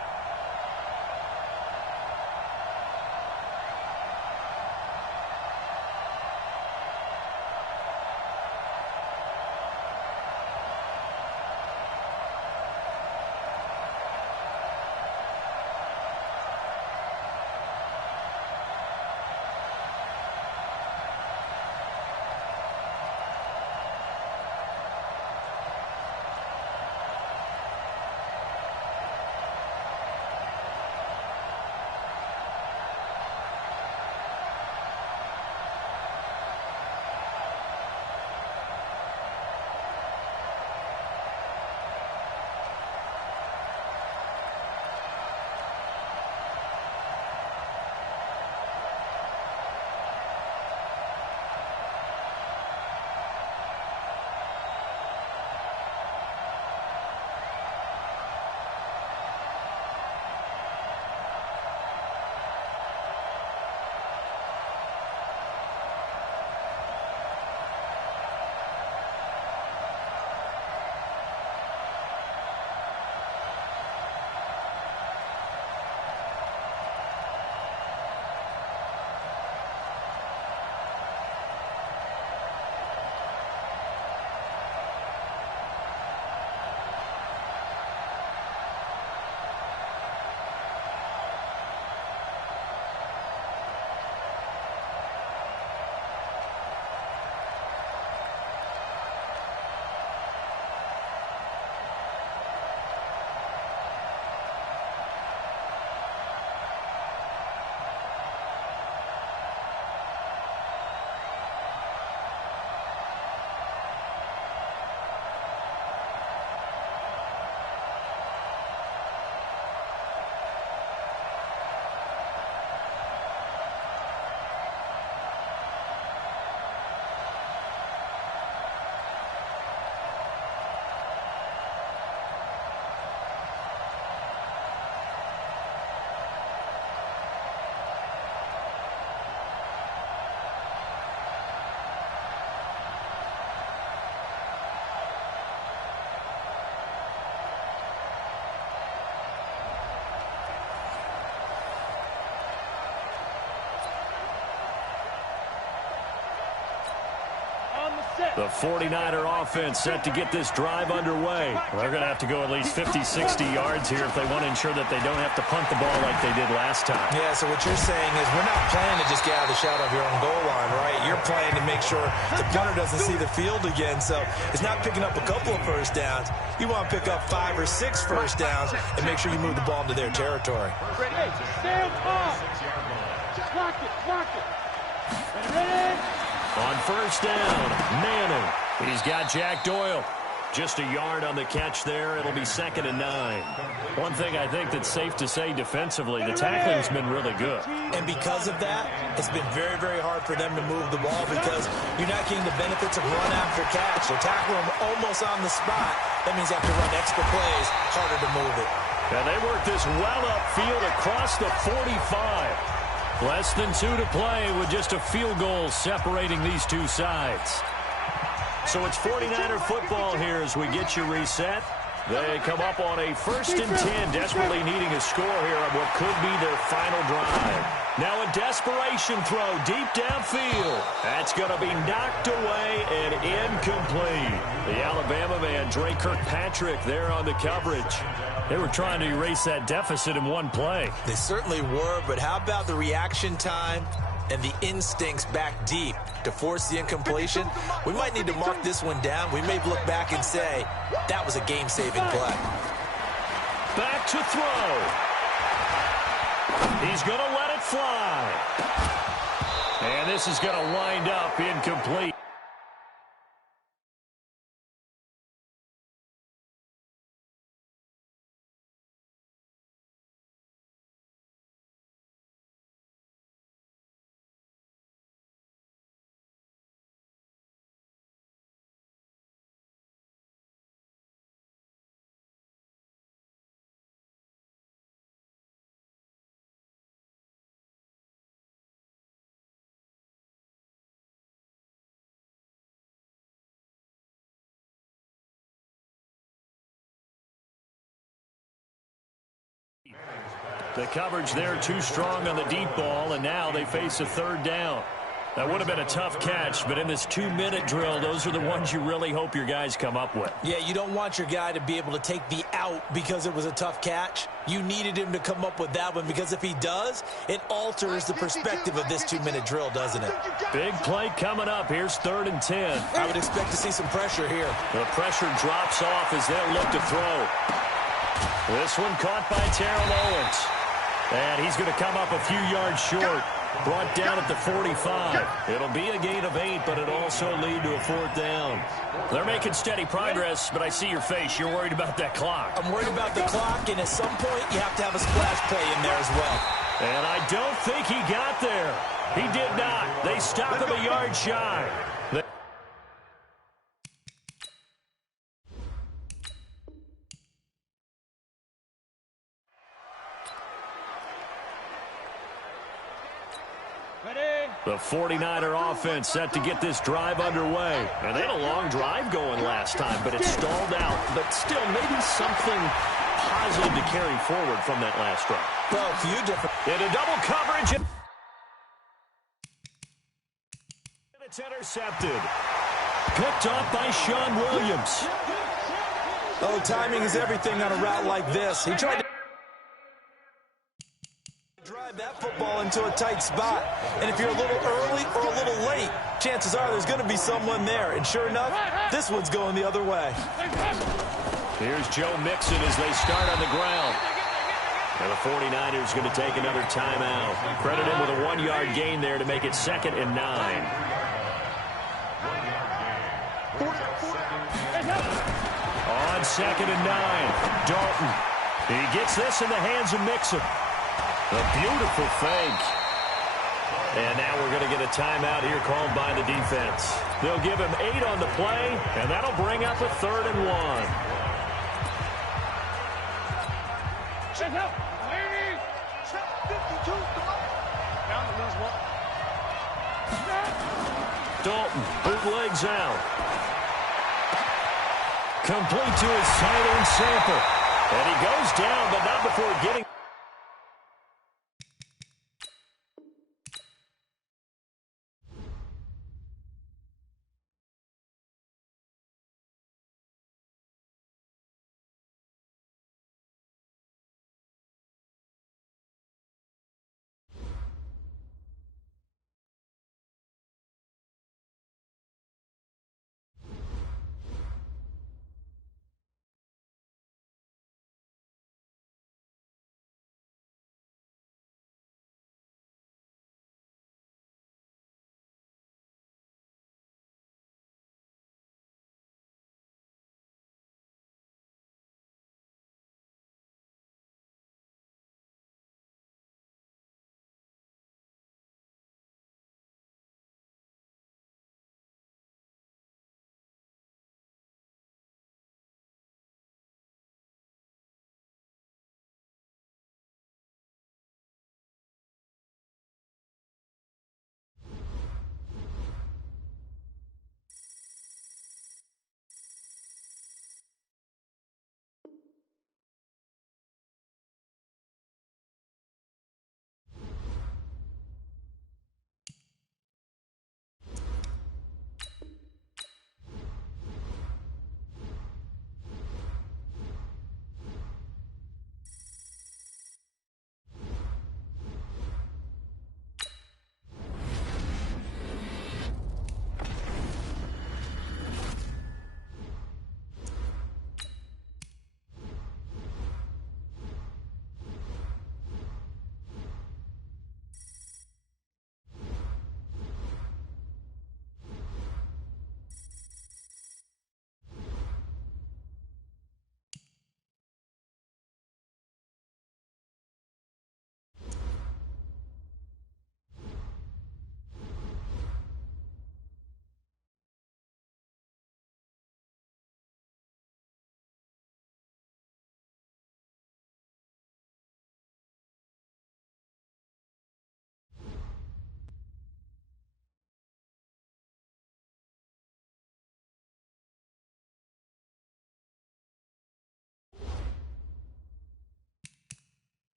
The 49er offense set to get this drive underway. Well, they're going to have to go at least 50, 60 yards here if they want to ensure that they don't have to punt the ball like they did last time. Yeah, so what you're saying is we're not playing to just get out of the shot of your own goal line, right? You're playing to make sure the punter doesn't see the field again. So it's not picking up a couple of first downs. You want to pick up 5 or 6 first downs and make sure you move the ball into their territory. Ready? Stay on top. Block it. Block it. Ready? On first down, Manning. He's got Jack Doyle. Just a yard on the catch there. It'll be 2nd and 9. One thing I think that's safe to say defensively, the tackling's been really good. And because of that, it's been very, very hard for them to move the ball because you're not getting the benefits of run after catch. They're tackling them almost on the spot. That means you have to run extra plays, harder to move it. And they work this well upfield across the 45. Less than 2 to play with just a field goal separating these two sides. So it's 49er football here as we get you reset. They come up on a 1st and 10, desperately needing a score here on what could be their final drive. Now a desperation throw deep downfield. That's going to be knocked away and incomplete. The Alabama man, Dre Kirkpatrick, there on the coverage. They were trying to erase that deficit in one play. They certainly were, but how about the reaction time and the instincts back deep to force the incompletion? We might need to mark this one down. We may look back and say that was a game-saving play. Back to throw. He's going to let it fly. And this is going to wind up incomplete. The coverage there too strong on the deep ball, and now they face a 3rd down. That would have been a tough catch, but in this 2-minute drill, those are the ones you really hope your guys come up with. Yeah, you don't want your guy to be able to take the out because it was a tough catch. You needed him to come up with that one because if he does, it alters the perspective of this 2-minute drill, doesn't it? Big play coming up. Here's 3rd and 10. I would expect to see some pressure here. The pressure drops off as they'll look to throw. This one caught by Terrell Owens. And he's going to come up a few yards short. Brought down at the 45. It'll be a gain of 8, but it'll also lead to a 4th down. They're making steady progress, but I see your face. You're worried about that clock. I'm worried about the clock, and at some point, you have to have a splash play in there as well. And I don't think he got there. He did not. They stopped him a yard shy. The 49er offense set to get this drive underway. And they had a long drive going last time, but it stalled out. But still, maybe something positive to carry forward from that last drive. Well, a few different. Into double coverage. It's intercepted. Picked off by Sean Williams. Oh, timing is everything on a route like this. He tried to drive that football into a tight spot. And if you're a little early or a little late, chances are there's going to be someone there. And sure enough, this one's going the other way. Here's Joe Mixon as they start on the ground. And the 49ers going to take another timeout. Credit him with a 1-yard gain there to make it 2nd and 9. On 2nd and 9, Dalton. He gets this in the hands of Mixon. A beautiful fake. And now we're going to get a timeout here called by the defense. They'll give him 8 on the play, and that'll bring up a 3rd and 1. Check out. Ladies. Check 52. Down to lose 1. Dalton bootlegs out. Complete to his tight end Sample. And he goes down, but not before getting...